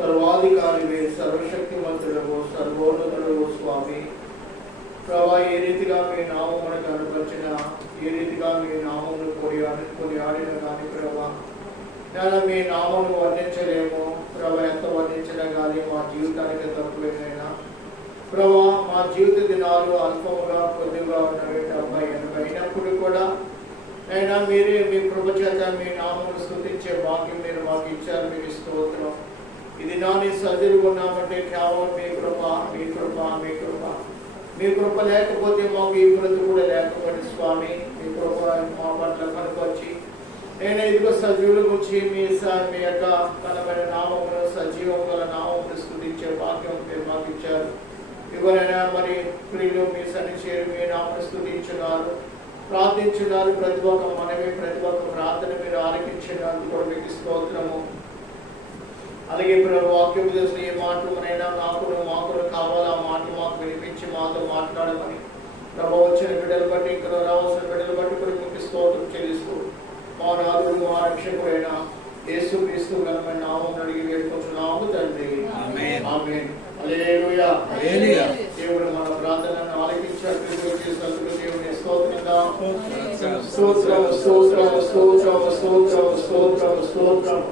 సర్వాధికారివే, సర్వశక్తిమంతుడవు, సర్వోన్నతుడవు స్వామి. ప్రభా, ఏ రీతిగా మీ నామమును కనపరిచిన, ఏ రీతిగా మీ నామమును కొనియాడిన కానీ ప్రభా, నేను మీ నామమును వర్ణించలేము ప్రభా. ఎంత వర్ణించినా కానీ మా జీవితానికి తక్కువేనైనా ప్రభా. మా జీవిత దినాలు అల్పముగా కొద్దిగా ఉన్నవి అబ్బాయి అయినప్పుడు కూడా అయినా మీరే మీ కృప చేత మీ నామమును స్తుతించే భాగ్యం మీరు మాకు ఇచ్చారు. మీకు స్తోత్రం. ఇది నాని సజ్జలుగా ఉన్నామంటే కేవలం మీ కృప, మీ కృప, మీ కృప. మీ కృప లేకపోతే మాకు ఈ బ్రతుకు కూడా లేకపోతే స్వామి, మీ కృప మా పట్ల కనుకొచ్చి నేను ఇదిగో సజీవుల గురించి మీ యొక్క బలమైన నామమును, సజీవం గల నామమును స్తుతించే భాగ్యం మీరు మాకు ఇచ్చారు. ఎవరైనా మరి ప్రియులు మీ సన్ని చేరి మీ నామను స్తుతించున్నారు, ప్రార్థించున్నారు. ప్రతి ఒక్క మనమే, ప్రతి ఒక్క ప్రార్థన మీరు ఆలకించినందుకు కూడా మీకు స్తోత్రము. అలాగే ప్రభు, వాక్యం చేసిన ఏ మాటలనైనా మాకు కావాలి, ఆ మాటలు మాకు వినిపించి మాతో మాట్లాడమని ప్రభు, వచ్చిన బిడ్డలు బట్టి ఇక్కడ రావాల్సిన బిడ్డలు బట్టి కూడా మీకు స్తోత్రం చెల్లిస్తూ మా నాదుడు మా రక్షకుడైన యేసుక్రీస్తు ఘనమైన నామమును అడిగి వేడుకుంటున్నాము తండ్రి. ఆమేన్. హల్లెలూయా. దేవుడు మన ప్రార్థనను ఆలకించాడు. దేవుని స్తోత్రంగా స్తోత్రం, స్తోత్రం, స్తోత్రం, స్తోత్రం, స్తోత్రం, స్తోత్రం.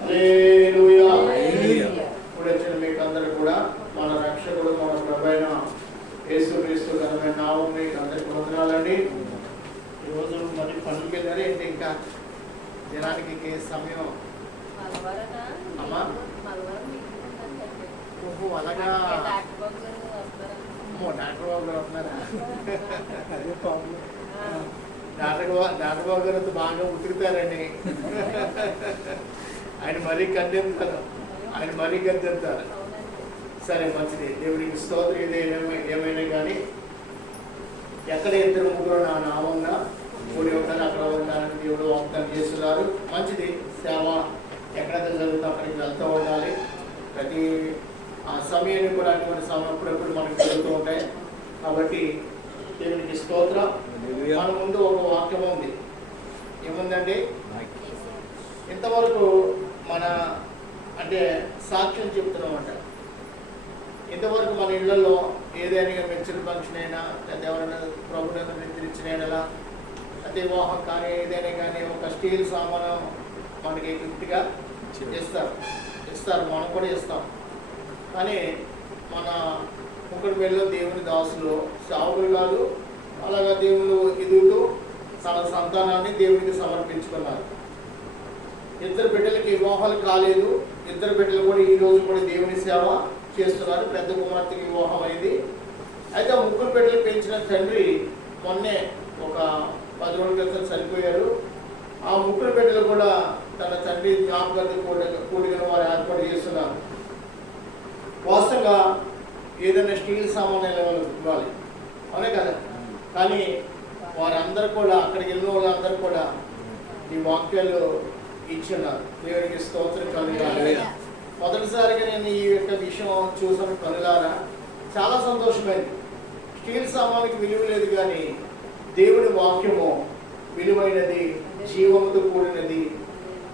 హల్లెలూయా. ఇప్పుడు వచ్చిన మీకు అందరూ కూడా మన రక్షకుడు, మన ప్రభువైన యేసుక్రీస్తు ఘనమైన నామమును మీకు అందరికీ వందనాలండి. ఈరోజు మరి పనులకి వెళ్ళారు ఏంటి? ఇంకా జనానికి సమయం అమ్మా అలాగా డాక్టర్ బాబు గారు వస్తున్నారా? డాక్టర్ బాబు గారు బాగా ఉతుకుతారండి. ఆయన మరీ గద్దెంతారు, ఆయన మరీ గద్దెంతారు. సరే, మంచిది. దేవుడికి స్తోత్రం. ఇది ఏమైనా కానీ ఎక్కడ ఇద్దరు ముగ్గురు నా నామన్నా కూడి ఉంటారు, అక్కడ ఉండాలని దేవుడు వాగ్దానం చేస్తున్నారు. మంచిది. సేవ ఎక్కడైతే జరుగుతుందో అక్కడికి వెళ్తూ ఉండాలి. ప్రతి ఆ సమయాన్ని కూడా అటువంటి సమయం అప్పుడప్పుడు మనకు జరుగుతూ ఉంటాయి. కాబట్టి దేవునికి స్తోత్రం. మన ముందు ఒక వాక్యం ఉంది. ఏముందండి? ఇంతవరకు మన అంటే సాక్ష్యం చెప్తున్నామంట. ఇంతవరకు మన ఇళ్లలో ఏదైనా మెచ్చిన ఫంక్షన్ అయినా, లేదా ఎవరైనా ప్రభుత్వం నిద్రించినలా, అయితే వివాహం కానీ ఏదైనా కానీ ఒక స్టీల్ సామాను మనకి గిఫ్ట్గా ఇస్తారు. మనం కూడా ఇస్తాం. కానీ మన ముగ్గురు వెళ్ళి దేవుని దాసులు సావులు కాదు, అలాగా దేవుడు ఎదుగుతూ తన సంతానాన్ని దేవునికి సమర్పించుకున్నారు. ఇద్దరు బిడ్డలకి వివాహాలు కాలేదు. ఇద్దరు బిడ్డలు కూడా ఈ రోజు కూడా దేవుని సేవ చేస్తున్నారు. పెద్ద కుమార్తెకి వివాహం అయింది. అయితే ఆ ముగ్గురు బిడ్డలు పెంచిన తండ్రి మొన్నే ఒక 10 రోజుల క్రితం చనిపోయారు. ఆ ముగ్గురు బిడ్డలు కూడా తన తండ్రి జ్ఞాపకార్థం కూడిన వారు ఏర్పాటు చేస్తున్నారు. వాస్తవంగా ఏదైనా స్టీల్ సామాన్యాలు ఇవ్వాలి, అవునే కదా. కానీ వారందరూ కూడా, అక్కడికి వెళ్ళిన వాళ్ళందరూ కూడా ఈ వాక్యాలు ఇచ్చున్నారు. దేవునికి స్తోత్రం కలుగాలి. మొదటిసారిగా నేను ఈ యొక్క విషయం చూసిన కనులారా చాలా సంతోషమైంది. స్టీల్ సామాన్కి విలువ లేదు, కానీ దేవుడి వాక్యము విలువైనది, జీవముతో కూడినది.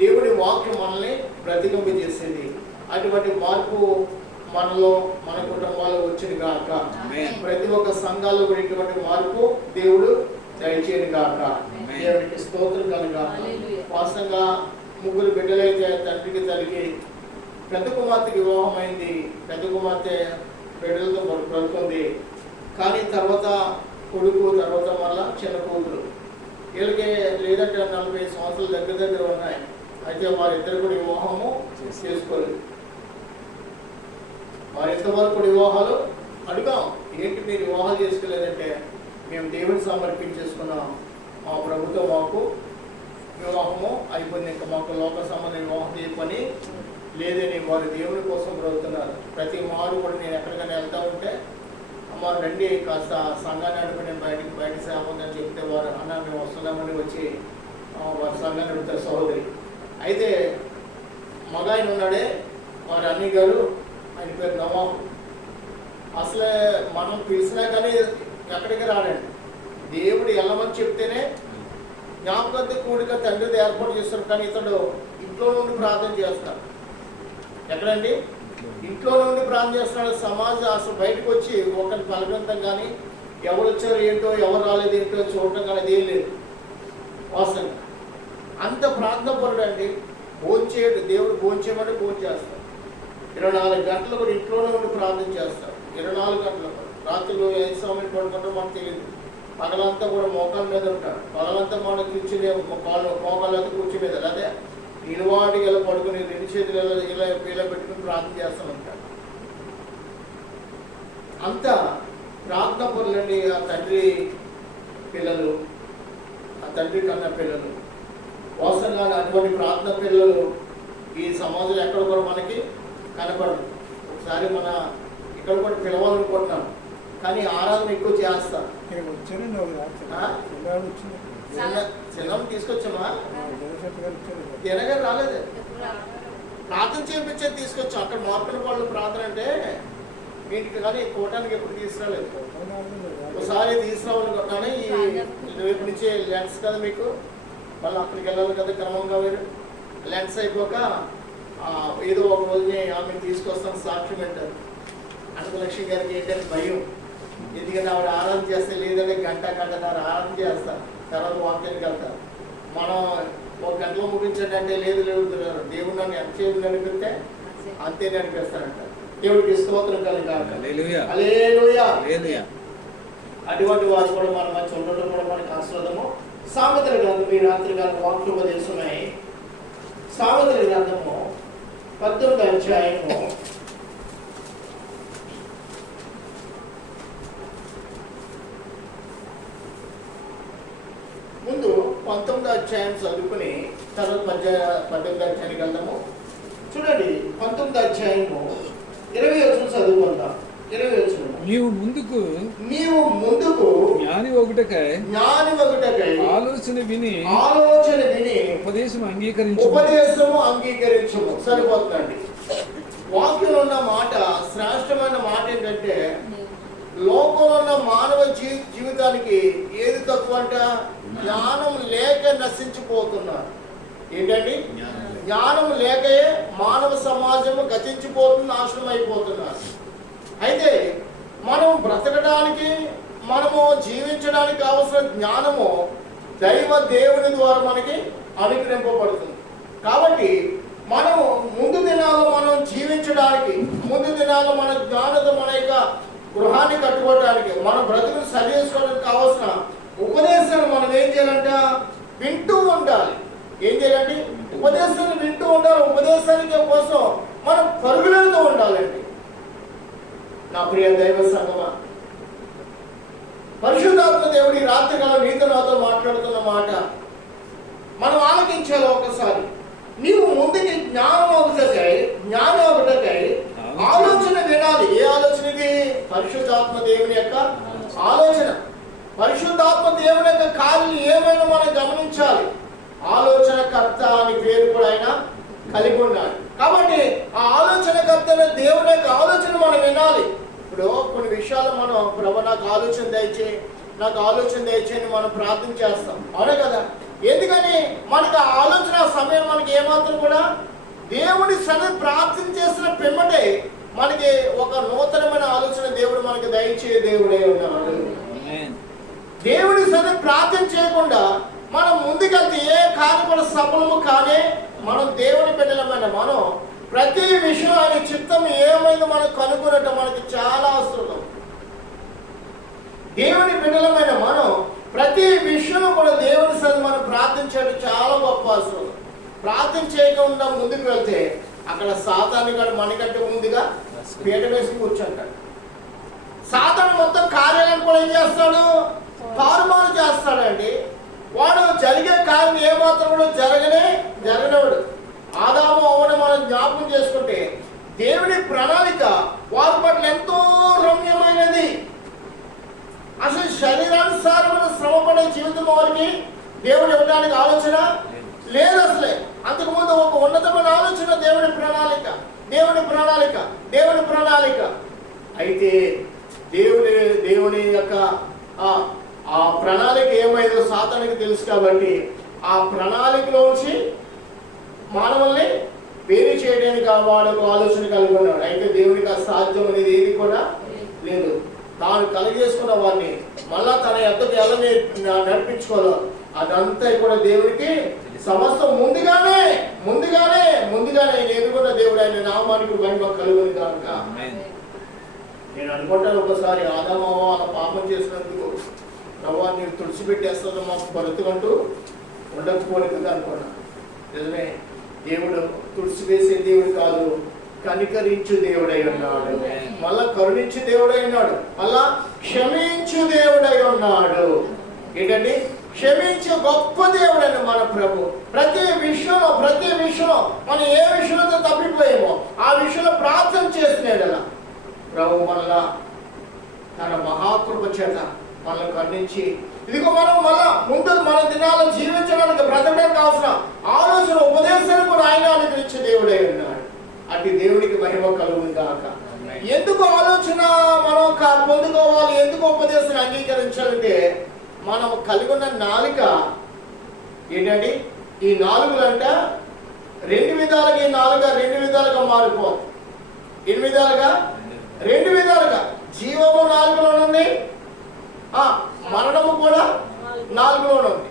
దేవుడి వాక్యం మనల్ని బ్రతికింపజేసింది. అటువంటి మార్పు మనలో, మన కుటుంబాల్లో వచ్చింది గాక. ప్రతి ఒక్క సంఘాల్లో కూడా ఇటువంటి మార్పు దేవుడు దయచేయను గాక. దేవునికి స్తోత్రం కలుగా. వాస్తవంగా ముగ్గురు బిడ్డలైతే తండ్రికి తల్లికి పెద్ద కుమార్తెకి వివాహం అయింది. పెద్ద కుమార్తె బిడ్డలతో బ్రతుకుంది. కానీ తర్వాత కొడుకు, తర్వాత మళ్ళా చిన్న కూతురు. వీళ్ళకి లేదంటే 40 సంవత్సరాలు దగ్గర ఉన్నాయి. అయితే వారిద్దరు కూడా వివాహము చేసుకోలేదు. వారింతవరకు వివాహాలు అడుగాం, ఏంటి మీరు వివాహాలు చేసుకోలేదంటే, మేము దేవుడిని సమర్పించేసుకున్నాం, మా ప్రభుత్వం మాకు వివాహము అయిపోయింది, ఇంకా మాకు లోక సంబంధ వివాహం ఏ పని లేదని వారు దేవుడి కోసం బ్రతుకుతున్నారు. ప్రతి మారు కూడా నేను ఎక్కడికైనా వెళ్తూ ఉంటే, అమ్మ రండి కాస్త సంఘాన్ని అడుగు, నేను బయట సేవ ఉందని చెప్తే వారు అన్న మేము వస్తున్నామని వచ్చి వారి సంఘాన్ని అడుగుతారు సహోదరి. అయితే మగ ఆయన ఉన్నాడే, వారి అన్ని గారు, ఆయన పేరు నవాబు. అసలే మనం పిలిచినా కానీ ఎక్కడికి రాడండి. దేవుడు వెళ్ళమని చెప్తేనే జ్ఞాపకత కూడిక తండ్రిది ఏర్పాటు చేస్తారు. కానీ ఇతడు ఇంట్లో నుండి ప్రార్థన చేస్తాడు. ఎక్కడండి? ఇంట్లో నుండి ప్రార్థన చేస్తున్నాడు. సమాజం అసలు బయటకు వచ్చి ఒకరిని పలకరించడం కానీ, ఎవరు వచ్చారు ఏంటో, ఎవరు రాలేదు ఏంటో చూడటం కానీ అదేం లేదు. వాస్తవంగా అంత ప్రార్థన పరుడు అండి. భోంచేయడు, దేవుడు భోంచేయమంటే భోంచేస్తాడు. 24 గంటలు కూడా ఇంట్లోనే ఉండి ప్రార్థన చేస్తాడు. 24 గంటలు. రాత్రులు 5 సమయం పడుకుంటే మనకు తెలియదు. పగలంతా కూడా మోకాల మీద ఉంటాడు. పగలంతా మనం కూర్చునే మోకాళ్ళ కూర్చునేది. అదే ఇరువాటికి ఇలా పడుకుని 2 చేతులు ఇలా పెట్టుకుని ప్రార్థన చేస్తూ ఉంటాడు. అంత ప్రార్థన పనులండి ఆ తండ్రి పిల్లలు, ఆ తండ్రి కన్నా పిల్లలు. వాస్తవంగా అటువంటి ప్రార్థన పిల్లలు ఈ సమాజంలో ఎక్కడ కూడా మనకి కనపడదు. ఒకసారి మన ఇక్కడ కూడా పిలవాలనుకుంటున్నాం, కానీ ఆరాధన ఎక్కువ చేస్తాం. చిన్న తీసుకొచ్చామా? తినగా రాలేదు. ప్రార్థన చేయించేది తీసుకొచ్చాం. అక్కడ మార్పుల వాళ్ళు ప్రార్థన అంటే ఇంటికి కానీ కోటానికి ఎప్పుడు తీసుకురాలేదు. ఒకసారి తీసుకురావాలనుకుంటున్నాను. ఈ రేపు నుంచి లెన్స్ కదా మీకు, మళ్ళీ అక్కడికి వెళ్ళాలి కదా క్రమంగా. మీరు లెన్స్ అయిపోక ఏదో ఒక రోజుని ఆమె తీసుకొస్తాను సాక్ష్యం అంటారు. అనంతలక్ష్మి గారికి ఏంటంటే భయం. ఎందుకంటే ఆవిడ ఆరాధన చేస్తే లేదంటే గంటన్నర ఆరాధన చేస్తారు, తర్వాత వాక్యానికి వెళ్తారు. మనం 1 గంటలో ముగించండి లేదు దేవుడు నన్ను ఎంతసేపు నడిపితే అంతే నడిపిస్తారంట. దేవుడికి స్తోత్రం కలిగాక. అటువంటి వారు కూడా మన మంచి ఉండటం కూడా మనకి ఆస్వాదము. సామెతల గ్రంథం ఈ రాత్రి గారి వాక్యోపదేశమై సామెతల గ్రంథము 18వ అధ్యాయము ముందు 19వ అధ్యాయం చదువుకుని తర్వాత 18వ అధ్యాయానికి వెళ్దాము. చూడండి, 19వ అధ్యాయము 20వ వచనం చదువుకుందాం. 20వ వచనం, నీవు ముందుకు జ్ఞాని ఒకటకై ఆలోచన విని ఉపదేశము అంగీకరించము. సరిపోతుందండి. వాక్యంలో ఉన్న మాట, శ్రేష్టమైన మాట ఏంటంటే, లోకంలో ఉన్న మానవ జీవితానికి ఏది తక్కువ అంట? జ్ఞానం లేక నశించిపోతున్నారు. ఏంటండి? జ్ఞానం లేకే మానవ సమాజము గతించిపోతుంది, నాశనం అయిపోతున్నారు. అయితే మనం బ్రతకడానికి, మనము జీవించడానికి కావలసిన జ్ఞానము దేవుని ద్వారా మనకి అనుగ్రహింపబడుతుంది. కాబట్టి మనము ముందు దినాల్లో మనం జీవించడానికి, ముందు దినాల్లో మన జ్ఞానత మన యొక్క గృహాన్ని కట్టుకోవడానికి, మన బ్రతుకుని సరి చేసుకోవడానికి కావాల్సిన ఉపదేశాలు మనం ఏం చేయాలంట? వింటూ ఉండాలి. ఏం చేయాలండి? ఉపదేశాలు వింటూ ఉండాలి. ఉపదేశానికి కోసం మనం పరుగులతో ఉండాలండి. నా ప్రియ దైవ సంగమా, పరిశుద్ధాత్మ దేవుడి రాత్రికాలం నీతో నాతో మాట్లాడుతున్న మాట మనం ఆలకించాలి ఒకసారి. నీవు ముందుకి జ్ఞానం ఒకటకై ఆలోచన వినాలి. ఏ ఆలోచన ఇది? పరిశుద్ధాత్మ దేవుని యొక్క ఆలోచన. పరిశుద్ధాత్మ దేవుని యొక్క కార్యం ఏమైనా మనం గమనించాలి. ఆలోచనకర్త అని పేరు కూడా ఆయన కలిగి ఉన్నాడు. కాబట్టి ఆ ఆలోచనకర్త దేవుని యొక్క ఆలోచన మనం వినాలి. ఇప్పుడు కొన్ని విషయాలు మనం ప్రభు నాకు ఆలోచన దయచేయని మనం ప్రార్థన చేస్తాం, అవునే కదా? ఎందుకని మనకు ఆ ఆలోచన సమయం మనకి ఏమాత్రం కూడా దేవుడి సన్నిధి ప్రార్థన చేసిన పిమ్మటే మనకి ఒక నూతనమైన ఆలోచన దేవుడు మనకి దయచే దేవుడే ఉన్నాడు. దేవుడి సన్నిధి ప్రార్థన చేయకుండా మనం ముందుకెళ్తే ఏ కార్యం కూడా సఫలము కానే. మనం దేవుని బిడ్డలమైన మనం ప్రతి విషయం ఆయన చిత్తం ఏమైందో మనం కనుగొనట మనకి చాలా అవసరం. దేవుని బిడ్డలమైన మనం ప్రతి విషయంలో కూడా దేవుని సన్నిధి మనం ప్రార్థించడం చాలా గొప్ప అవసరం. ప్రార్థన చేయకుండా ముందుకు వెళ్తే అక్కడ సాతాను గారు మనకంటే ముందుగా పీట వేసి కూర్చుంటాడు. సాతాను మొత్తం కార్యాలను కూడా ఏం చేస్తాడు? తారుమారు చేస్తాడండి. వాడు జరిగే కార్యం ఏమాత్రం కూడా జరగనివాడు. ఆదాము అవ్వని మనం జ్ఞాపకం చేసుకుంటే దేవుడి ప్రణాళిక వారి పట్ల ఎంతో రమ్యమైనది. అసలు శరీరానుసారమైన శ్రమపడే జీవితం వారికి దేవుడు ఇవ్వడానికి ఆలోచన లేదు అసలే. అంతకుముందు ఒక ఉన్నతమైన ఆలోచన, దేవుడి ప్రణాళిక. అయితే దేవుని యొక్క ఆ ప్రణాళిక ఏమైందో సాతానికి తెలుసు. కాబట్టి ఆ ప్రణాళికలోంచి మానవుల్ని వేరు చేయడానికి వాడు ఒక ఆలోచన కలిగి ఉన్నాడు. అయితే దేవునికి అసాధ్యం అనేది ఏది కూడా లేదు. తాను కలిగేసుకున్న వాడిని మళ్ళా తన యొద్దకు ఎలా నడిపించుకోవాలో అదంతా కూడా దేవునికి సమస్తం ముందుగానే ఎదుగున్న దేవుడు ఆయన నామానికి మహిమ కలుగును కాక. నేను అనుకుంటాను ఒకసారి ఆదాము అలా పాపం చేసినందుకు ప్రభు నీవు తుడిచిపెట్టేస్తుందో మాకు బ్రతుకంటూ ఉండకపోలేదు అనుకున్నా. నిజమే, దేవుడు తుడిచివేసే దేవుడు కాదు, కనికరించు దేవుడై ఉన్నాడు, మళ్ళా కరుణించు దేవుడై ఉన్నాడు, మళ్ళా క్షమించు దేవుడై ఉన్నాడు. ఏంటండి? క్షమించే గొప్ప దేవుడైన మన ప్రభు. ప్రతి విషయంలో మనం ఏ విషయంలో తప్పిపోయామో ఆ విషయంలో ప్రార్థన చేసినాడలా ప్రభు మళ్ళా తన మహాకృప చేత మనల్ని ఖండించి ఇదిగో మనం మళ్ళా ముందు మన దినాల్లో జీవించడానికి బ్రతకడానికి కావాల్సిన ఆలోచన ఉపదేశాన్ని కూడా ఆయన అనుగ్రహించే దేవుడై ఉన్నాడు. అటు దేవుడికి మహిమ కలుగును గాక. ఎందుకు ఆలోచన మనం పొందుకోవాలి, ఎందుకు ఉపదేశాన్ని అంగీకరించాలంటే మనం కలిగి ఉన్న నాలుక ఏంటండి? ఈ నాలుగులంట రెండు విధాలుగా మారిపోతుంది. ఎన్ని విధాలుగా? రెండు విధాలుగా. జీవము నాలుగులోనుంది, మరణము కూడా నాలుగులోనుంది.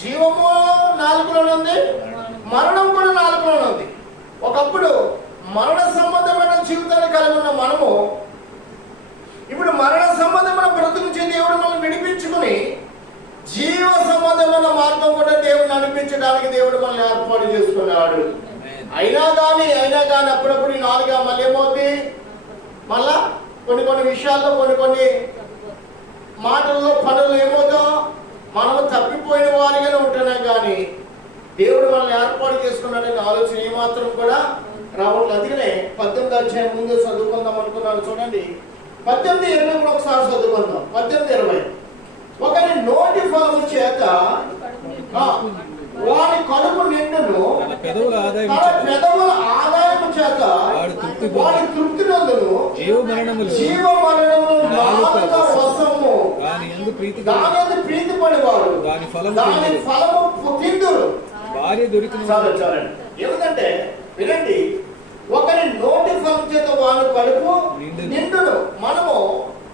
జీవము నాలుగులోనుంది, మరణం కూడా నాలుగులోనుంది. ఒకప్పుడు మరణ సంబంధమైన జీవితాన్ని కలిగి ఉన్న మనము ఇప్పుడు మరణ సంబంధమైన బ్రతుకుచే దేవుడు మనం విడిపించుకుని జీవ సంబంధమైన మార్గం కూడా దేవుడు నడిపించడానికి దేవుడు మనల్ని ఏర్పాటు చేసుకున్నాడు. అయినా కానీ అప్పుడప్పుడు ఈ నాలుగా మళ్ళీ ఏమవుతుంది? మళ్ళా కొన్ని విషయాల్లో కొన్ని మాటల్లో పనులు ఏమవుతాం? మనము తప్పిపోయిన వారిగానే ఉంటున్నాం, కానీ దేవుడు మనల్ని ఏర్పాటు చేసుకున్నాడనే ఆలోచన ఏమాత్రం కూడా రావట్లేదు. అందుకనే 18వ అధ్యాయం ముందు చదువుకుందాం అనుకున్నాను. చూడండి, 18:20 కూడా ఒకసారి చదువుకుందాం. 18:20 ఒకరి నోటి ఫలము చేత వాడి కడుపు నిండును, తన పెదవుల ఆదాయము చేత వాడి తృప్తి నందును. జీవ మరణములు నాలుక వశము, దాని యందు ప్రీతి పడివాడు దాని ఫలము తిందురు. భార్య దొరికిన చాలండి. ఏమిటంటే వినండి, ఒకరి నోటి ఫలం చేత వాడు కడుపు నిండును. మనము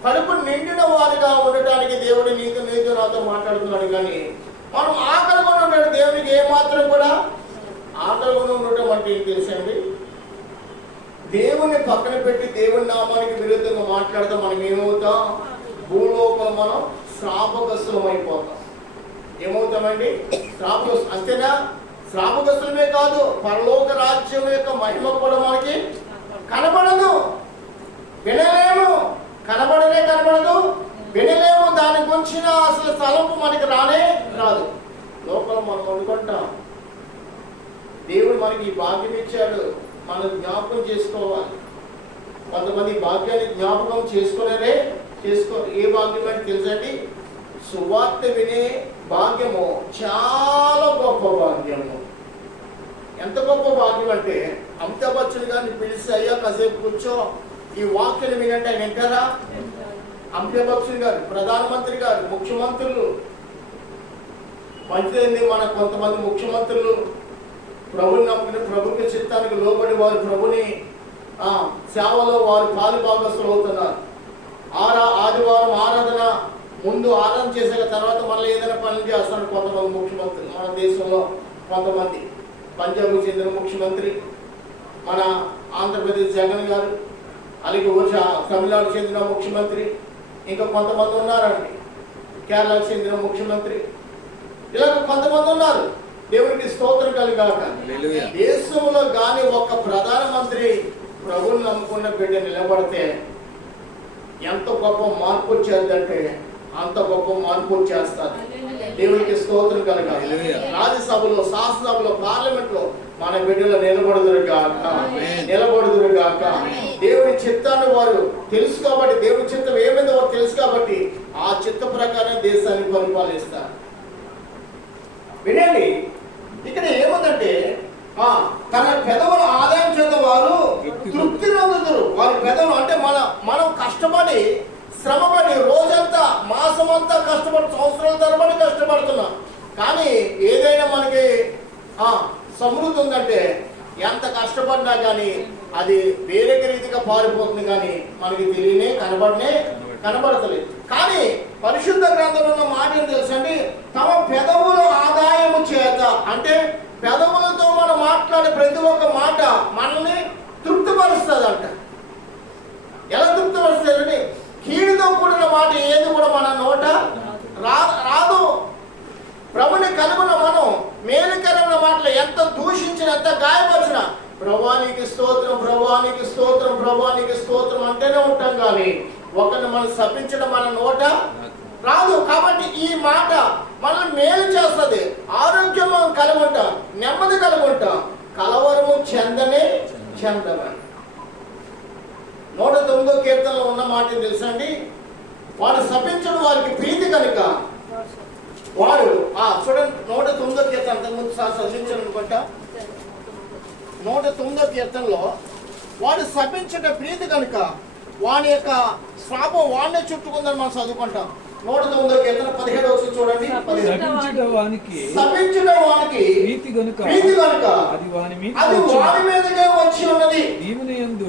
కడుపు నిండిన వారిగా ఉండటానికి దేవుడు నీకు నాతో మాట్లాడుతున్నాడు. కానీ మనం ఆకలిగా ఉంటాడు. దేవునికి ఏమాత్రం కూడా ఆకలిగా ఉండటం అంటే ఏం తెలుసండి? దేవుని పక్కన పెట్టి దేవుని నామానికి విరుద్ధంగా మాట్లాడితే మనం ఏమవుతాం? భూలోపల మనం శ్రాపగ్రస్తులం అయిపోతాం. ఏమవుతామండి? అంతేనా? శ్రాపగ్రస్తులమే కాదు, పరలోక రాజ్యం యొక్క మహిమ కూడా మనకి కనబడదు, వినలేము. కనబడదు, వినలేము. దాని గురించిన అసలు తలంపు మనకి రాదు. లోపల మనం అనుకుంటాం. దేవుడు మనకి ఈ భాగ్యం ఇచ్చాడు, మనం జ్ఞాపకం చేసుకోవాలి. కొంతమంది భాగ్యాన్ని జ్ఞాపకం చేసుకోలేరే. ఏ భాగ్యం అంటే తెలుసండి? సువార్త వినే భాగ్యము చాలా గొప్ప భాగ్యము. ఎంత గొప్ప భాగ్యం అంటే అమితాబ్ బచ్చన్ గారిని పిలిచి, అయ్యా కాసేపు కూర్చో, ఈ వాక్యాన్ని వినంటే ఆయన వింటారా? అమితాబ్ బచ్చన్ గారు, ప్రధానమంత్రి గారు, ముఖ్యమంత్రులు, మంచిదండి. మన కొంతమంది ముఖ్యమంత్రులు ప్రభుని నమ్ముకుని ప్రభుత్వ చిత్తానికి లోబడి వారు ప్రభుని సేవలో వారు పాలు భాగస్తులు అవుతున్నారు. ఆదివారం ఆరాధన ముందు ఆరాధన చేసిన తర్వాత మళ్ళీ ఏదైనా పనులు చేస్తున్నారు కొంతమంది ముఖ్యమంత్రులు. మన దేశంలో కొంతమంది, పంజాబ్కు చెందిన ముఖ్యమంత్రి, మన ఆంధ్రప్రదేశ్ జగన్ గారు, అలాగే తమిళనాడుకు చెందిన ముఖ్యమంత్రి, ఇంకా కొంతమంది ఉన్నారండి, కేరళకు చెందిన ముఖ్యమంత్రి, ఇలాగ కొంతమంది ఉన్నారు. దేవునికి స్తోత్రం కలిగాక. దేశంలో కానీ ఒక ప్రధానమంత్రి ప్రభువుని నమ్ముకున్న బిడ్డ నిలబడితే ఎంత గొప్ప మార్పు వచ్చేదంటే అంత గొప్ప మార్పు వచ్చేస్తారు. దేవునికి స్తోత్రం కలగాలి. రాజ్యసభలో, శాసనసభలో, పార్లమెంట్ లో మన బిడ్డలు నిలబడుదురు గాక. దేవుని చిత్తాన్ని వారు తెలుసు కాబట్టి, దేవుని చిత్తం ఏమైందో వారు తెలుసు కాబట్టి ఆ చిత్త ప్రకారం దేశాన్ని పరిపాలిస్తారు. వినండి, ఇక్కడ ఏముందంటే తన పెదవుల ఆదాయం చేత వారు తృప్తి నొందుతారు. వారి పెదవులు అంటే మనం కష్టపడి శ్రమపడి రోజంతా మాసమంతా కష్టపడి సంవత్సరాల తరబడి కష్టపడుతున్నాం. కానీ ఏదైనా మనకి సమృద్ధి ఉందంటే ఎంత కష్టపడినా కానీ అది వేరే రీతిగా పారిపోతుంది, కానీ మనకి తెలియనే కనబడతలేదు. కానీ పరిశుద్ధ గ్రంథంలో ఉన్న మాట ఏం తెలుసండి, తమ పెదవుల ఆదాయము చేత, అంటే పెదవులతో మనం మాట్లాడే ప్రతి ఒక్క మాట మనల్ని తృప్తిపరుస్తుంది అంట. ఎలా తృప్తిపరుస్తుందండి? కీడుతో కూడిన మాట ఏది కూడా మన నోట రాదు. ప్రభుని కలుగున మనం మేలుకరమైన మాటలు ఎంత దూషించిన, ఎంత గాయపరిచిన, ప్రభువానికి స్తోత్రం, ప్రభువానికి స్తోత్రం, ప్రభువానికి స్తోత్రం అంటేనే ఉంటాం, కానీ ఒకరిని మనం శపించడం మన నోట రాదు. కాబట్టి ఈ మాట మనల్ని మేలు చేస్తుంది, ఆరోగ్యం కలుగుంటాం, నెమ్మది కలుగుంటాం, కలవరము చెందమని. 109వ కీర్తనలో ఉన్న మాట తెలుసండి, వాడు శపించడం వారికి ప్రీతి కనుక వాడు చూడండి 109వ కీర్తన అంతకుముందు చదివించాను అనుకుంటా. 109వ కీర్తనలో వాడు శపించడం ప్రీతి కనుక వాని యొక్క శాపం వాడినే చుట్టుకుందని మనం చదువుకుంటాం. 109వ కీర్తన 17వ వచనం చూడండి. శపించడం వానికి ప్రీతి కనుక అది వాని మీదగా వచ్చి ఉన్నది, దీవెనయందు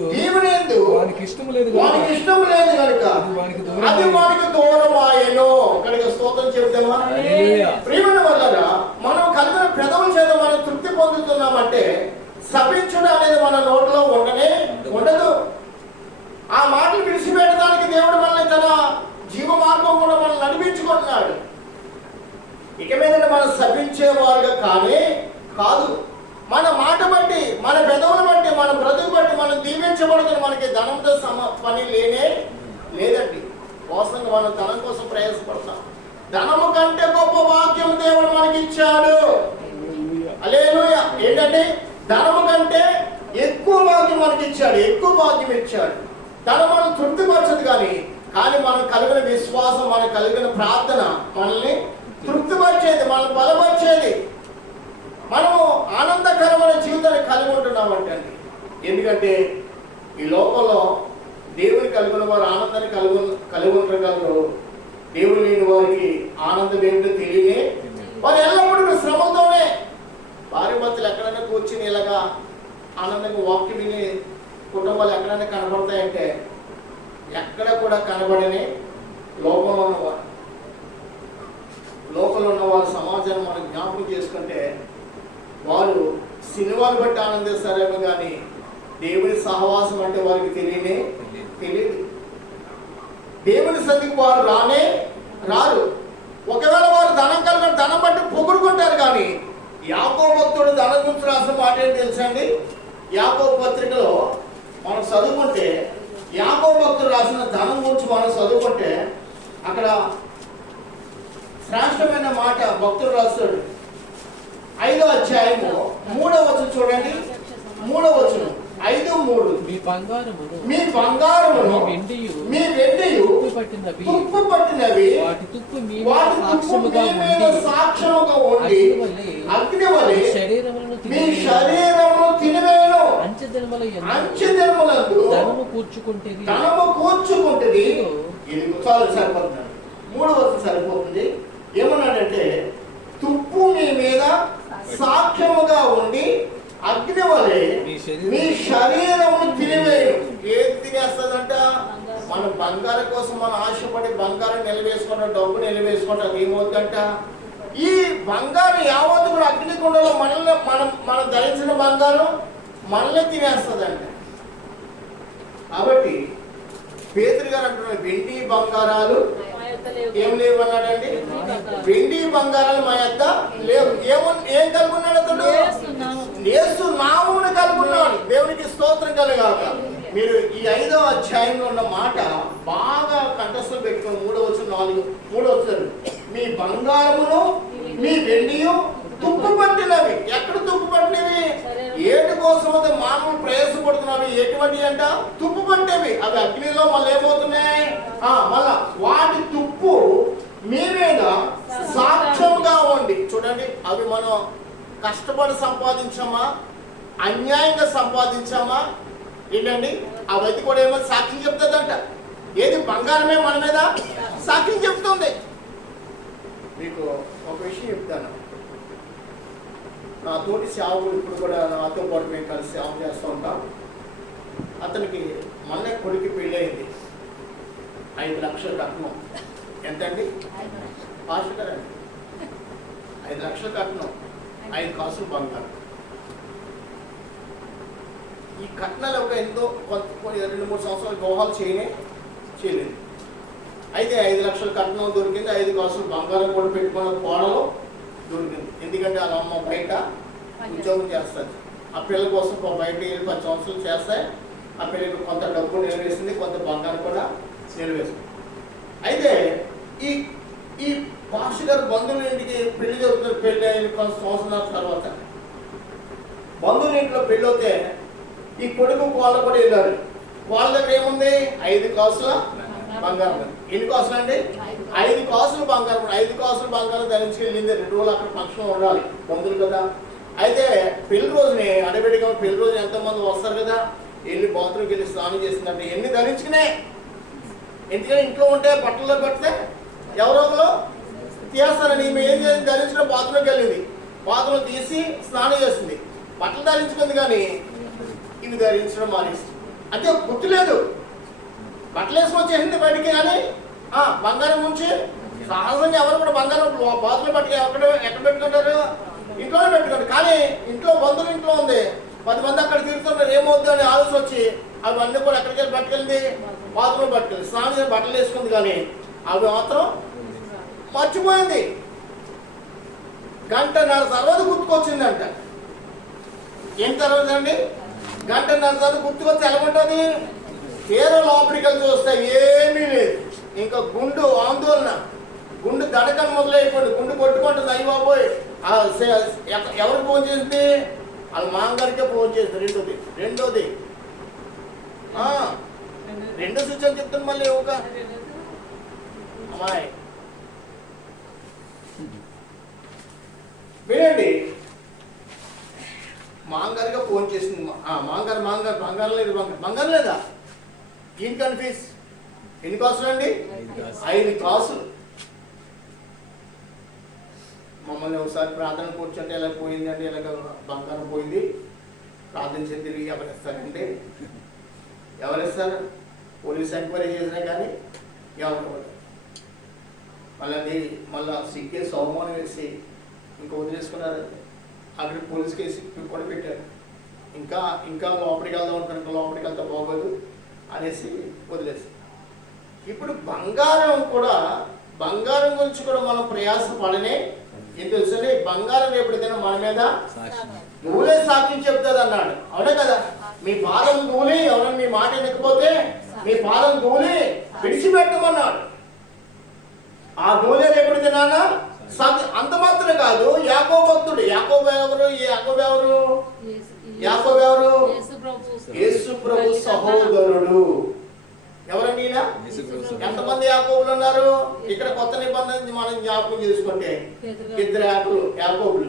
వానికి ఇష్టము లేదు కనుక అది వానికి దూరమాయెను. కనుక స్తోత్రం చెబుతామా? ప్రియమైన వాళ్ళారా, మనం కలిగిన పెదవుల చేత మనం తృప్తి పొందుతున్నామంటే శపించడం అనేది మన నోట్లో ఉండదు. ఆ మాటలు విడిచిపెట్టడానికి దేవుడు మనల్ని తన జీవ మార్గం కూడా మనం నడిపించుకుంటున్నాడు. ఇక మీద మనం శపించేవారుగా కాదు. మన మాట బట్టి, మన పెదవులు బట్టి, మన బ్రతుకు బట్టి మనం దీవించబడుతున్న మనకి ధనంతో పని లేదండి. వాస్తవంగా మనం ధనం కోసం ప్రయాసపడతాం. ధనము కంటే గొప్ప వాక్యం దేవుడు మనకి ఇచ్చాడు. హల్లెలూయా. ఏంటంటే ధనము కంటే ఎక్కువ వాక్యం మనకి ఇచ్చాడు, ఎక్కువ భాగ్యం ఇచ్చాడు. ధనం మనం తృప్తిపరచదు, కానీ మనం కలిగిన విశ్వాసం, మనం కలిగిన ప్రార్థన మనల్ని తృప్తిపరిచేది, మనల్ని బలపరిచేది. మనము ఆనందకరమైన జీవితాన్ని కలిగి ఉంటున్నామంటే, ఎందుకంటే ఈ లోకంలో దేవుని కలిగిన వారు ఆనందాన్ని కలిగి ఉండగలరు. దేవుడు లేని వారికి ఆనందం ఏమిటో తెలియనే. వారు ఎల్లప్పుడూ శ్రమతోనే, భార్య భర్తలు ఎక్కడైనా కూర్చుని ఇలాగా ఆనందంగా వాక్యం విని కుటుంబాలు ఎక్కడైనా కనబడతాయంటే ఎక్కడ కూడా కనబడని లోకంలో ఉన్న వాళ్ళ సమాజాన్ని మనం జ్ఞాపకం చేసుకుంటే వారు సినిమాలు బట్టి ఆనందిస్తారేమో, కానీ దేవుని సహవాసం అంటే వారికి తెలియదు. దేవుని సన్నిధికి వారు రారు. ఒకవేళ వారు ధనం బట్టి పొగుడుకుంటారు, కానీ యాకోబు భక్తుడు ధనం గురించి రాసిన మాట ఏంటి తెలుసా అండి? యాకోబు పత్రికలో మనం చదువుకుంటే, యాకోబు భక్తుడు రాసిన ధనం గురించి మనం చదువుకుంటే అక్కడ శ్రేష్టమైన మాట భక్తుడు రాస్తాడు. 5వ అధ్యాయము 3వ వచనం చూడండి. 3వ వచనం 5:3 మీ బంగారమును మీ వెండియు తుప్పు పట్టినవి వాటి తుప్పు మీ మీద సాక్ష్యముగా ఉండి అగ్ని వలె మీ శరీరమును తినివేయును. అంచెదినములందు ధనము కూర్చుకుంటేది. ఇది చాలు, సరిపోతుంది. 3వ వచనం సరిపోతుంది. ఏమన్నాడంటే తుప్పు మీ మీద సాక్ష్యముగా ఉండి అగ్ని వలె మీ శరీరమును తినివేయు. ఏది తినేస్తుందంట? మన బంగారం కోసం మనం ఆశపడి బంగారం నిలవేసుకుంటాం, డబ్బు నిలవేసుకుంటాం. ఏమవుతుందంట? ఈ బంగారం యావత్తు కూడా అగ్నికుండలో మనం ధరించిన బంగారం మనల్ని తినేస్తుందంట. కాబట్టి పేతురు గారు అంటున్నారు, వెండి బంగారాలు ఏం లేవు అన్నాడండి. వెండి బంగారాలు మా యొక్క లేవు. ఏం కలుగున్నాడు అతడు? యేసు నామమును కలుగున్నాడు. దేవునికి స్తోత్రం కలుగాక. మీరు ఈ 5వ అధ్యాయంలో ఉన్న మాట బాగా కంఠస్థం పెట్టుకుని 3వ వచనం 3వ వచనం మీ బంగారమును మీ వెండియు తుప్పు పట్టినవి. ఎక్కడ తుప్పు పట్టినవి? ఏటి కోసం అయితే మానవులు ప్రయాసపడుతున్నవి. ఎటువంటి అంట? తుప్పు పట్టేవి. అవి అగ్నిలో మళ్ళీ ఏమవుతున్నాయి? మళ్ళా వాటి తుప్పు మీ మీద సాక్ష్యంగా ఉండి. చూడండి, అవి మనం కష్టపడి సంపాదించామా, అన్యాయంగా సంపాదించామా ఏంటండి? అవైతే కూడా ఏమో సాక్ష్యం చెప్తుందంట. ఏది? బంగారమే మన మీద సాక్ష్యం చెప్తుంది. మీకు ఒక విషయం చెప్తాను. నా తోటి సేవకుడు ఇప్పుడు కూడా నాతో పాటు మేము కలిసి సేవ చేస్తూ ఉంటాం. అతనికి మొన్న కొడుకు పెళ్ళి అయింది. 5 లక్షలు కట్నం. ఎంతండి పాస్టర్ గారండి? 5 లక్షలు కట్నం, 5 కాసులు బంగారం. ఈ కట్నాలు ఒక ఎంతో కొంత 2-3 సంవత్సరాలు వివాహాలు చేయలేదు. అయితే 5 లక్షల కట్నం దొరికింది, 5 కాసులు బంగారం కూడా పెట్టుకున్న కోడలో దొరికింది. ఎందుకంటే వాళ్ళ అమ్మ బయట ఉద్యోగం చేస్తుంది. ఆ పిల్లల కోసం బయట 10 సంవత్సరాలు చేస్తాయి. ఆ పిల్లలకు కొంత డబ్బు నిలవేసింది, కొంత బంగారం కూడా నిలవేసింది. అయితే ఈ పాస్టర్ గారు బంధువుల ఇంటికి పెళ్లి జరుగుతుంది. పెళ్లి అయిన కొంత సంవత్సరాల తర్వాత బంధువుల ఇంట్లో పెళ్ళి అవుతే ఈ కొడుకు కోళ్ళ కూడా వెళ్ళారు. వాళ్ళ దగ్గర ఏముంది? 5 కాసుల బంగారం. ఎన్ని కాసులు అండి? 5 కాసులు బంగారం. 5 కాసులు బంగారం ధరించుకెళ్ళింది. 2 రోజులు అక్కడ ఫంక్షన్ ఉండాలి బంధువులు కదా. అయితే పెళ్లి రోజుని అడబెడిగా పెళ్లి రోజు ఎంతమంది వస్తారు కదా, వెళ్ళి బాత్రూమ్కి వెళ్ళి స్నానం చేసిందంటే ఎన్ని ధరించుకునే. ఎందుకంటే ఇంట్లో ఉంటే బట్టల్లో పెడితే ఎవరో ఒకరు తీస్తారని ఈమె ఏం చేసి ధరించడం బాత్రూమ్కి వెళ్ళింది. బాత్రూమ్ తీసి స్నానం చేస్తుంది. బట్టలు ధరించుకుంది కానీ ఇవి ధరించడం మానేస్తుంది. అంటే గుర్తులేదు. బట్టలు వేసుకొచ్చేసింది బయటికి, కానీ బంగారం ముంచి సహజంగా ఎవరు కూడా బంగారం బాతులు పట్టుకు ఎక్కడ పెట్టుకుంటారు? ఇంట్లోనే పెట్టుకుంటారు. కానీ ఇంట్లో బంధువులు ఇంట్లో ఉంది, 10 మంది అక్కడ తిరుగుతున్నారు, ఏమవుద్దు అని ఆలోచన వచ్చి అవన్నీ కూడా ఎక్కడికి వెళ్ళి పట్టుకెళ్ళింది, బాతులు పట్టుకెళ్ళి స్నానం చేసి బట్టలు వేసుకుంది. కానీ అవి మాత్రం మర్చిపోయింది. 1.5 గంట తర్వాత గుర్తుకొచ్చిందంట. ఏం తర్వాత అండి? 1.5 గంట తర్వాత గుర్తుకొచ్చి ఎలాగుంటుంది? తీర లోపలికి వెళ్ళి చూస్తే ఏమీ లేదు. ఇంకా గుండు ఆందోళన, గుండు దడకన మొదలైపోయింది. గుండు కొట్టుకుంటుంది. అయ్యి బాబోయ్, ఎవరు ఫోన్ చేసింది? వాళ్ళ మామగారికే ఫోన్ చేసింది. రెండోది రెండో స్విచ్ అని చెప్తాను. మళ్ళీ ఒక అమ్మాయి వినండి, మామగారిగా ఫోన్ చేసింది. మామగారు బంగారం లేదా? ఏం కన్ఫ్యూజ్? ఎన్ని కాసులు అండి? 5 కాసులు. మమ్మల్ని ఒకసారి ప్రార్థన కూర్చుంటే ఎలా పోయిందంటే, ఇలాగ బంగారం పోయింది, ప్రార్థన తిరిగి ఎవరిస్తారంటే ఎవరిస్తారు? పోలీస్ ఎంక్వైరీ చేసినా కానీ ఎవరు మళ్ళీ సిగ్గేసి అవమానం వేసి ఇంకా వదిలేసుకున్నారు. అక్కడ పోలీస్ కేసు కూడా పెట్టారు. ఇంకా లోపలికి వెళ్దాం అనుకుంటే లోపలికి వెళ్తా బాగోదు అనేసి వదిలేసి. ఇప్పుడు బంగారం గురించి కూడా మనం ప్రయాసపడనే. ఏం తెలుసండి? బంగారం రేపటిదైనా మన మీద నువ్వులే సాక్ష్యం చెప్తుంది అన్నాడు. అవునే కదా? మీ పాదం దూలి, ఎవరైనా మీ మాట ఎనకపోతే మీ పాదం దూలి విడిచిపెట్టమన్నాడు. ఆ దూలే రేపటిదినానా సాక్షి. అంత మాత్రమే కాదు, యాకోబు భక్తుడు. యాకోబు ఎవరు? యేసు ప్రభు సహోదరుడు. ఎవరండి ఈయన? ఎంతమంది యాకోబులు ఉన్నారు? ఇక్కడ కొత్త నిబంధన మనం జ్ఞాపకం చేసుకుంటే 2 యాకోబులు.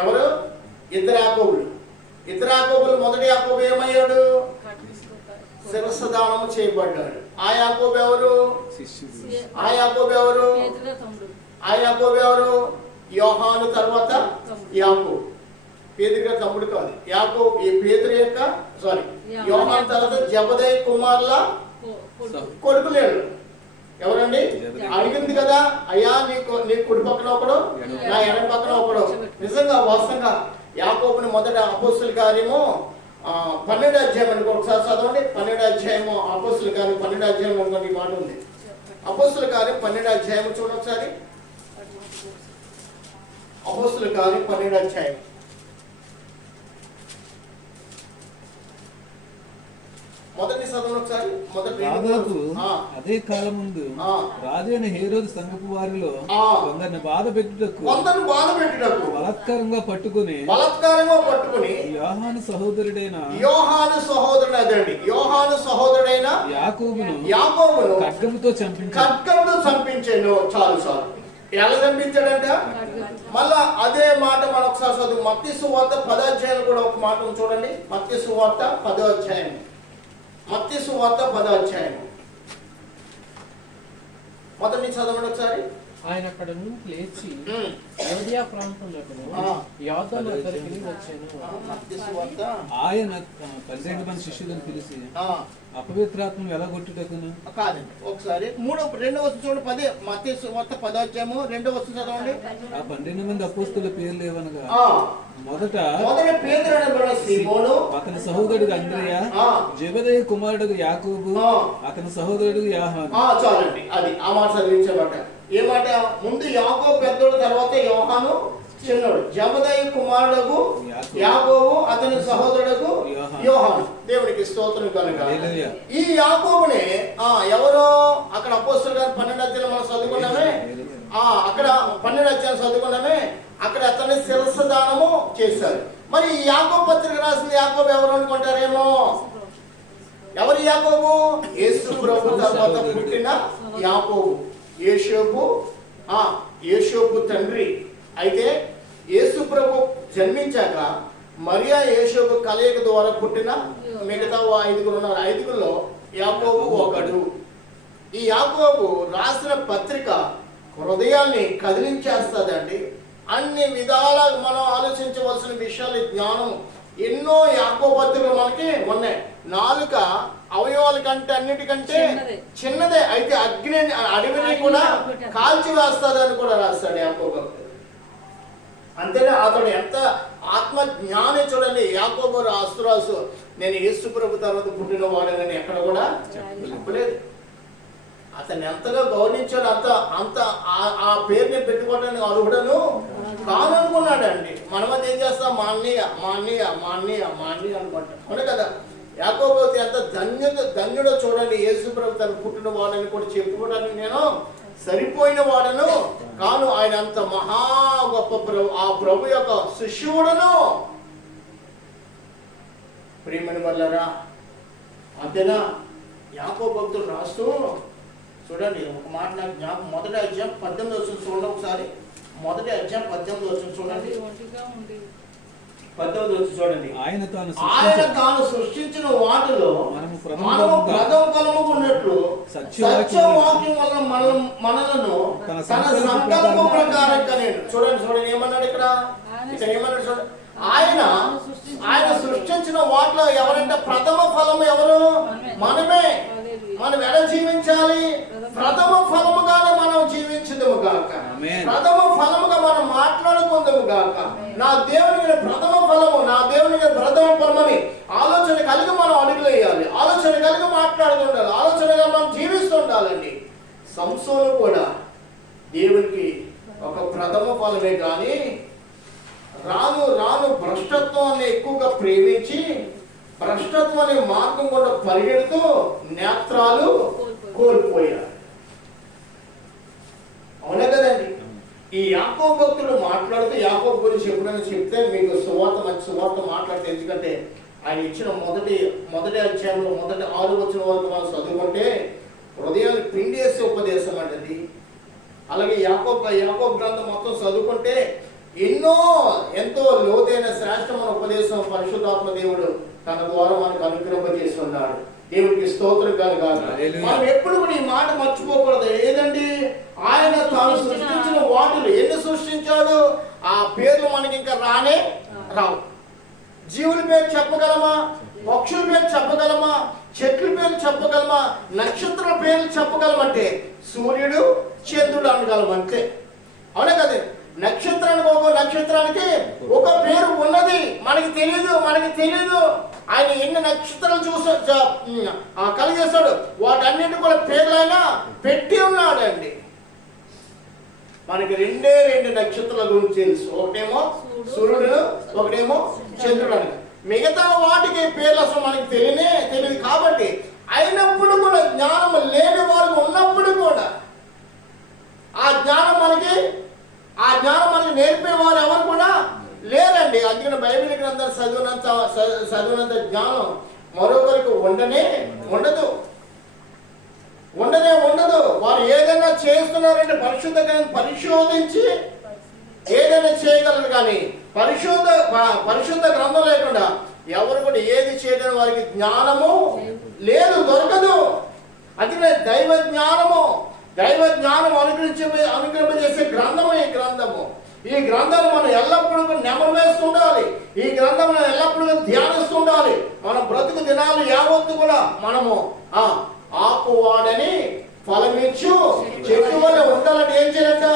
ఎవరు? 2 యాకోబులు. 2 యాకోబులు. మొదటి యాకోబు ఏమయ్యాడు? శిరస్సుదానం చేయబడ్డాడు. ఆ యాకోబు ఎవరు? యోహాను తర్వాత యాకోబు. పేతురు గారి తమ్ముడు కాదు. పేతురు యోహాను తర్వాత జబదయి కుమార్ల కొడుకు లేడు. ఎవరండి? అడిగింది కదా, అయ్యా నీ కుడి పక్కన ఒకడు, నా ఎడమ పక్కన ఒకడు. నిజంగా వాస్తవంగా యాకోబుని మొదట అపోస్తుల కార్యము 12వ అధ్యాయం అని ఒకసారి చదవండి. 12వ అధ్యాయము అపోస్తుల కార్యం 12వ అధ్యాయం అనుకోండి. మాట ఉంది. అపోస్తుల కార్యం 12వ అధ్యాయము చూడండి ఒకసారి. అపోస్తుల కార్యం 12వ అధ్యాయం. మొదటి చదవండి ఒకసారి. దాదాపు అదే కాలం ముందు రాజైన హేరోదు సంఘపు వారిలో కొందరిని బాధ పెట్టుటకు బలాత్కారంగా పట్టుకుని యోహాను సహోదరుడైన యాకోబును ఖడ్గముతో చంపించాను. చాలు ఎలా చంపించాడంట? మళ్ళా అదే మాట మనం ఒకసారి చదువు. మత్తయి సువార్త 10వ అధ్యాయం కూడా ఒక మాట చూడండి. మత్తయి సువార్త 10వ అధ్యాయం. మత్తయి సువార్త 10వ అధ్యాయం మొదటి చదవండి ఒకసారి. ఆయన అక్కడ నుంచి లేచి యోధియా ప్రాంతంలో యోధా నగరికి వచ్చాను. ఆయన 12 మంది శిష్యులను పిలిచి అపవిత్రాత్మను ఎలా కొట్టుటకును కాదండి. ఒకసారి 2వ వచనం చూడండి. 10 మత్తయి సువార్త 10వ అధ్యాయము 2వ వచనం చదవండి. ఆ 12 మంది అపోస్తలుల పేర్లు ఏవనగా మొదట పేతురు అనబడిన సీమోను, అతని సహోదరుడు అంద్రెయ, జెబెదయి కుమారుడు యాకోబు, అతని సహోదరుడు యోహాను. చాలండి. అది ఆ మాట చదివించమాట. ఏ మాట? ముందు యాకోబు పెద్దోడు, తర్వాత యోహాను చిన్నోడు. జెబెదయి కుమారుడు యాకోబు, అతని సహోదరుడు యోహాను. దేవునికి స్తోత్రం కలుగా. ఈ యాకోబుని ఎవరో అక్కడ అపోస్తలుల గారు 12 అధ్యాయాలు మనం చదువుకున్నామే. అక్కడ 12 అధ్యాయాలు చదువుకున్నామే. అక్కడ అతన్ని శిరస్సుదానము చేశారు. మరి ఈ యాకోబు పత్రిక రాసిన యాకోబు ఎవరు అనుకుంటారేమో? ఎవరు యాకోబు? యేసు ప్రభు తర్వాత పుట్టిన యాకోబు. యేషోబు తండ్రి. అయితే యేసు ప్రభు జన్మించాక మరియా యేషోబు కలయిక ద్వారా పుట్టిన మిగతా 5 ఉన్నారు. 5లో యాకోబు ఒకడు. ఈ యాకోబు రాసిన పత్రిక హృదయాన్ని కదిలించేస్తుందండి. అన్ని విధాల మనం ఆలోచించవలసిన విషయాలు, జ్ఞానం ఎన్నో యాకోబు పత్రికలు మనకి ఉన్నాయి. నాలుక అవయవాల కంటే అన్నిటికంటే చిన్నదే, అయితే అడవిని కూడా కాల్చి వేస్తుంది అని కూడా రాస్తాడు యాకోబు. అంతేనా? అతడు ఎంత ఆత్మ జ్ఞాని చూడండి. యాకోబు రాసు నేను యేసు ప్రభు తర్వాత పుట్టిన వాడనని ఎక్కడ కూడా చెప్పలేదు. అతన్ని ఎంతగా గౌరవించాడు, అంత ఆ పేరుని పెట్టుకోవడానికి అర్హుడను కాననుకున్నాడండి. మనమది ఏం చేస్తాం? మా అన్నయ్య అనుకుంటాం. అవును కదా? యాకోబు ఎంత ధన్యుడో చూడండి. యేసు ప్రభు తను పుట్టిన వాడని కూడా చెప్పుకోవడానికి నేను సరిపోయిన వాడను కాను. ఆయన అంత మహా గొప్ప ప్రభు, ఆ ప్రభు యొక్క శిష్యుడను. ప్రియమని వల్లరా, అంతేనా? యాకోబు భక్తులు రాస్తూ చూడండి ఒక మాట నాకు జ్ఞాపకం. మొదటి అధ్యాయం 18 వచనం చూడండి ఒకసారి. మొదటి అధ్యాయం 18 వచనం చూడండి. 18 వచనం చూడండి. ఆయన తాను సృష్టించిన వాటిలో మనము ప్రథమ ఫలము ఉన్నట్లు సత్యవాక్యం వల్ల మనలను తన సంకల్పం ప్రకారం కనేడు. చూడండి ఏమన్నాడు ఇక్కడ? ఏమన్నాడు చూడండి. ఆయన సృష్టించిన వాటిలో ఎవరంటే ప్రథమ ఫలము ఎవరు? మనమే. మనం ఎలా జీవించాలి? ప్రథమ ఫలముగానే మనం జీవించదము గాక. ప్రథమ ఫలముగా మనం మాట్లాడుకుందాము గాక. నా దేవుని ప్రథమ ఫలము, నా దేవుని ప్రథమ ఫలమని ఆలోచన కలిగి మనం అడుగులేయాలి. ఆలోచన కలిగి మాట్లాడుతుండాలి. ఆలోచనగా మనం జీవిస్తుండాలండి. సంసోను కూడా దేవునికి ఒక ప్రథమ ఫలమే కానీ రాను భ్రష్టత్వాన్ని ఎక్కువగా ప్రేమించి భ్రష్టత్వం అనే మార్గం కూడా పరిగెడుతూ నేత్రాలు కోల్పోయారు. అవునా కదండి? ఈ యాకోబు భక్తుడు మాట్లాడుతూ యాకోబు గురించి ఎప్పుడైనా చెప్తే మీకు మంచి సువార్త మాట్లాడితే, ఎందుకంటే ఆయన ఇచ్చిన మొదటి అధ్యాయంలో మొదటి 6 వచనం వరకు మనం చదువుకుంటే హృదయాన్ని పిండేసే ఉపదేశం అండి. అలాగే యాకోబు గ్రంథం మొత్తం చదువుకుంటే ఎంతో లోతైన శ్రేష్టమైన ఉపదేశం పరిశుద్ధాత్మ దేవుడు తన ద్వారా మనకు అనుగ్రహింపజేస్తున్నాడు. దేవుడికి స్తోత్రం కలుగాక. మనం ఎప్పుడు కూడా ఈ మాట మర్చిపోకూడదు. ఏదండి? ఆయన తాను సృష్టించిన వాటిలో ఎన్ని సృష్టించాడు? ఆ పేర్లు మనకి ఇంకా రావు. జీవుల పేరు చెప్పగలమా? పక్షుల పేరు చెప్పగలమా? చెట్ల పేర్లు చెప్పగలమా? నక్షత్రాల పేర్లు చెప్పగలమంటే సూర్యుడు చంద్రుడు అనగలం అంతే. అవునా కదా? నక్షత్రానికి ఒక పేరు ఉన్నది, మనకి తెలియదు. ఆయన ఎన్ని నక్షత్రాలు కలిగేస్తాడు, వాటన్నిటి కూడా పేర్లైనా పెట్టి ఉన్నాడండి. మనకి 2 నక్షత్రాల గురించి తెలుసు. ఒకటేమో సూర్యుడు, ఒకటేమో చంద్రుడు అని. మిగతా వాటికి పేర్లు అసలు మనకి తెలియదు. కాబట్టి అయినప్పుడు కూడా జ్ఞానం లేని వారు ఉన్నప్పుడు కూడా ఆ జ్ఞానం మనకి నేర్పే వారు ఎవరు కూడా లేరండి. అందుకని బైబిల్ గ్రంథాలు చదివినంత జ్ఞానం మరొకరికి ఉండదు. వారు ఏదైనా చేస్తున్నారంటే పరిశోధించి ఏదైనా చేయగలరు. కానీ పరిశుద్ధ గ్రంథం లేకుండా ఎవరు కూడా ఏది చేయడం వారికి జ్ఞానము లేదు, దొరకదు. అందుకనే దైవ జ్ఞానము దైవ జ్ఞానం అనుగ్రహింపజేసే గ్రంథము ఈ గ్రంథము. ఈ గ్రంథాన్ని మనం ఎల్లప్పుడూ నెమరు వేస్తుండాలి. ఈ గ్రంథం ఎల్లప్పుడూ ధ్యానిస్తుండాలి. మన బ్రతుకు దినాలు యావత్తు కూడా మనము ఆకువాడని ఫలమిచ్చు చెట్టు వల్ల ఉండాలంటే ఏం చేయాలంట?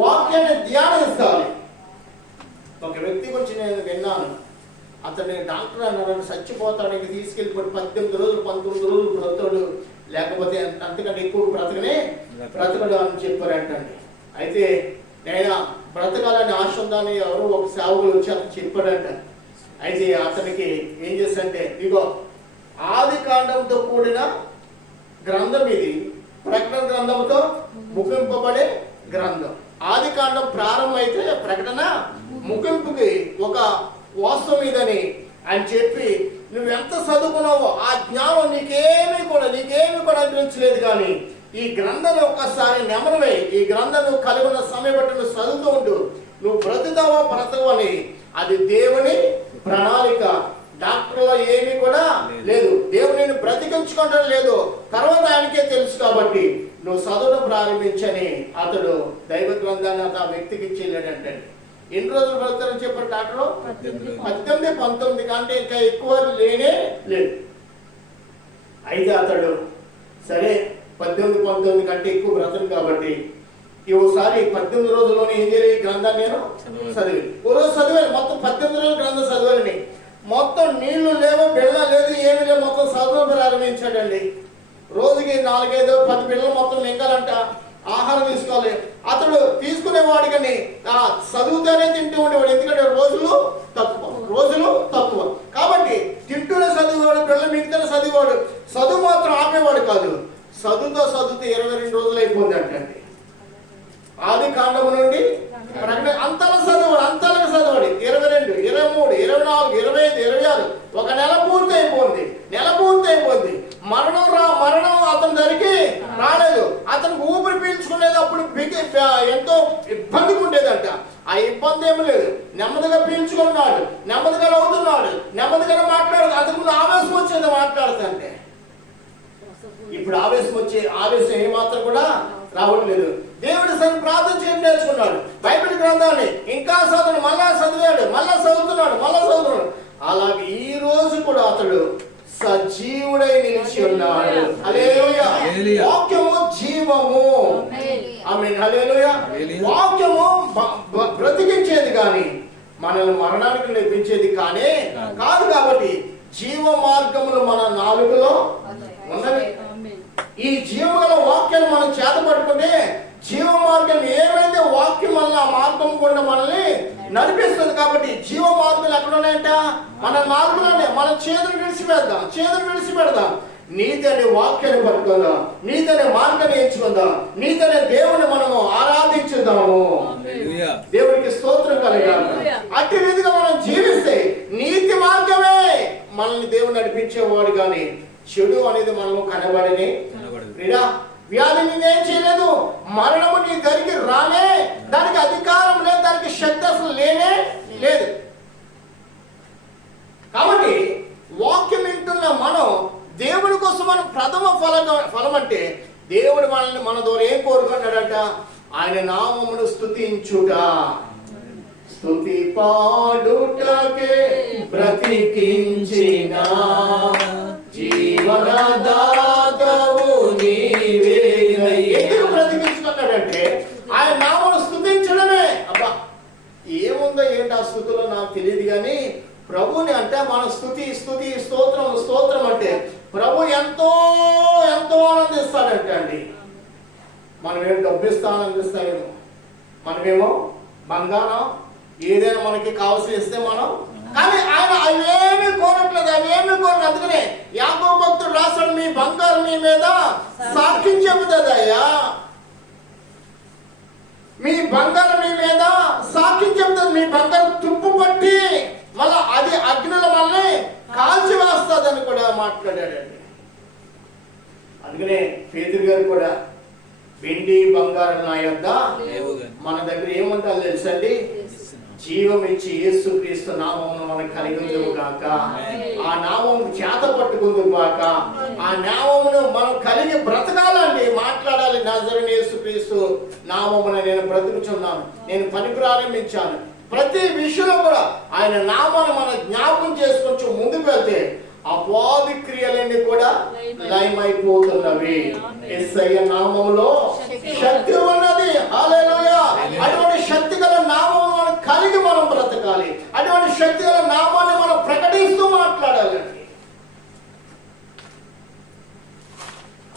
వాక్యాన్ని ధ్యానించాలి. ఒక వ్యక్తి గురించి నేను విన్నాను. అతన్ని డాక్టర్ అన్నారు, చచ్చిపోతానికి తీసుకెళ్ళిపోయి 18 రోజులు 19 రోజులు బ్రతకడు, లేకపోతే అంతకంటే ఎక్కువ బ్రతకడు అని చెప్పారంటండి. అయితే నేను బ్రతకాలని ఆశ ఉందని ఎవరో ఒక సేవకులు వచ్చి అతను చెప్పాడంట. అయితే అతనికి ఏం చేస్తాడంటే, ఇగో ఆది కాండంతో కూడిన గ్రంథం ఇది, ప్రకటన గ్రంథంతో ముగింపబడే గ్రంథం. ఆది కాండం ప్రారంభం అయితే ప్రకటన ముగింపుకి ఒక వాస్తవం ఇదని అని చెప్పి, నువ్వెంత చదువుకున్నావో ఆ జ్ఞానం నీకేమీ కూడా అనిపించలేదు. కానీ ఈ గ్రంథాన్ని ఒక్కసారి నెమరవే, ఈ గ్రంథం నువ్వు కలిగి ఉన్న సమయం బట్టి నువ్వు చదువుతూ ఉండు, నువ్వు బ్రతుకుతావో బ్రతకవు అని. అది దేవుని ప్రణాళిక. డాక్టర్లో ఏమీ కూడా లేదు. దేవుడు నేను బ్రతికించుకోవడం లేదు, తర్వాత ఆయనకే తెలుసు. కాబట్టి నువ్వు చదవడం ప్రారంభించని అతడు దైవ గ్రంథాన్ని ఆ వ్యక్తికి ఇచ్చేళ్ళాడంటే. ఎన్ని రోజులు బ్రతుకుతారని చెప్పారు డాక్టర్? 18, 19 కంటే ఇంకా ఎక్కువ లేనే లేదు. అయితే అతడు సరే 18, 19 కంటే ఎక్కువ బ్రతను కాబట్టి ఓసారి 18 రోజుల్లోనే ఏం చేయాలి? ఈ గ్రంథాన్ని నేను చదివి ఓ రోజు చదివాలి. మొత్తం 18 రోజులు గ్రంథం చదివాలని. మొత్తం నీళ్లు లేవు, బిళ్ళ లేదు, ఏమి లేవు, మొత్తం చదవడం ప్రారంభించాడండి. రోజుకి 4, 5, 10 బిళ్ళలు మొత్తం మింగాలంట. ఆహారం తీసుకోవాలి. అతడు తీసుకునేవాడు కానీ చదువుతూనే తింటూ ఉండేవాడు. ఎందుకంటే రోజులు తక్కువ కాబట్టి తింటూనే చదివేవాడు, పిల్లల మిగతానే చదివేవాడు. చదువు మాత్రం ఆపేవాడు కాదు. చదువుతో 22 రోజులు అయిపోయింది అంటండి. ఆది కాండము నుండి అంతలా చదివాడు 22, 23, 24, 25, 26 ఒక నెల పూర్తి అయిపోయింది. మరణం అతని దగ్గరికి రాలేదు. అతనికి ఊపిరి పీల్చుకునేది అప్పుడు ఎంతో ఇబ్బందిగా ఉండేదంట. ఆ ఇబ్బంది ఏమి లేదు. నెమ్మదిగా పీల్చుకున్నాడు, నెమ్మదిగా నవ్వుతున్నాడు, నెమ్మదిగా మాట్లాడు. అతనికి ముందు ఆవేశం వచ్చేది మాట్లాడుతుంటే. ఇప్పుడు ఆవేశం ఏమాత్రం కూడా రావట్లేదు. దేవుడి సరి ప్రార్థన చేయడం నేర్చుకున్నాడు. బైబిల్ గ్రంథాన్ని ఇంకా చదువు మళ్ళా చదువుతున్నాడు. అలాగే ఈ రోజు కూడా అతడు సజీవుడై నిలిచి ఉన్నాడు. హల్లెలూయా. వాక్యము జీవము. ఆమేన్. హల్లెలూయా. వాక్యము బ్రతికించేది కానీ మనల్ని మరణానికి లేపించేది కాదు. కాబట్టి జీవ మార్గములు మన నాలుగులో ఉన్నవి. ఈ జీవగల వాక్యాన్ని మనం చేత పట్టుకుంటే జీవ మార్గం ఏమైతే వాక్యం వల్ల ఆ మార్గం కూడా మనల్ని నడిపిస్తుంది. కాబట్టి జీవ మార్గాలు ఎక్కడ ఉన్నాయంట? మన మార్గంలోనే. మనం చేతులు విడిచిపెడదాం. నీతి అనే వాక్యాన్ని పట్టుకుందాం, నీతి అనే మార్గాన్ని ఎంచుకుందాం, నీతి అనే దేవుని మనము ఆరాధించుదాము. దేవునికి స్తోత్రం కలగాలి. అట్టి రీతిగా మనం జీవిస్తే నీతి మార్గమే మనల్ని దేవుని నడిపించేవాడు. కానీ చెడు అనేది మనము కనబడని వ్యాధి నేనేం చేయలేదు, మరణము నీ దగ్గరికి రాలే, దానికి అధికారం లేదు, దానికి శక్తి అసలు లేనే లేదు. కాబట్టి వాక్యం వింటున్న మనం దేవుడి కోసం మనం ప్రథమ ఫలం అంటే దేవుడు మనల్ని మన ద్వారా ఏం కోరుకున్నాడంట? ఆయన నామమును స్తుతించుట. స్తుతి పాడుటకే బ్రతికించిన జీవనదాతవు నీవే. ఎందుకు బ్రతికించుకున్నాడంటే ఆయన నామమును స్తుతించడమే. అబ్బా ఏముందో ఏంటి ఆ స్తుతిలో నాకు తెలియదు. కానీ ప్రభుని అంటే మన స్తుతి స్తోత్రం అంటే ప్రభు ఎంతో ఆనందిస్తాడంటే అండి. మనమేం డబ్బిస్తా ఆనందిస్తామేమో, మనమేమో బంగారం ఏదైనా మనకి కావాల్సి ఇస్తే మనం, కానీ ఆయన అవేమీ కోరట్లేదు. అందుకనే యాకోబు భక్తుడు రాస్తాడు, మీ బంగారం మీ మీద సాక్ష్యం చెబుతుంది అయ్యా, మీ బంగారం మీ మీద సాక్ష్యం చెబుతుంది. మీ బంగారం తుప్పు పట్టి మళ్ళా అది అగ్నిలో మనల్ని కాల్చి వేస్తుంది అని కూడా మాట్లాడాడండి. అందుకనే పేతురు గారు కూడా వెండి బంగారం నా యొద్ద మన దగ్గర ఏముంటారు తెలుసండి? జీవం ఇచ్చి యేసుక్రీస్తు నామమును మనకు కలిగిందువు గాక. ఆ నామం చేత పట్టుకుందువు గాక. ఆ నామమును మనం కలిగి బ్రతకాలండి, మాట్లాడాలి. నజరేయుడైన యేసుక్రీస్తు నామమున నేను బ్రతుకుచున్నాను, నేను పని ప్రారంభించాను. ప్రతి విషయంలో కూడా ఆయన నామాన్ని మనం జ్ఞాపకం చేసుకొని ముందుకు వెళ్తే అపవాది క్రియలన్నీ కూడా లయమైపోతున్నవి. యేసయ్య నామములో శక్తి ఉన్నది. హల్లెలూయా. అటువంటి శక్తి గల నామమును మనం కలిగి మనం బ్రతకాలి. అటువంటి శక్తి గల నామాన్ని మనం ప్రకటిస్తూ మాట్లాడాలండి.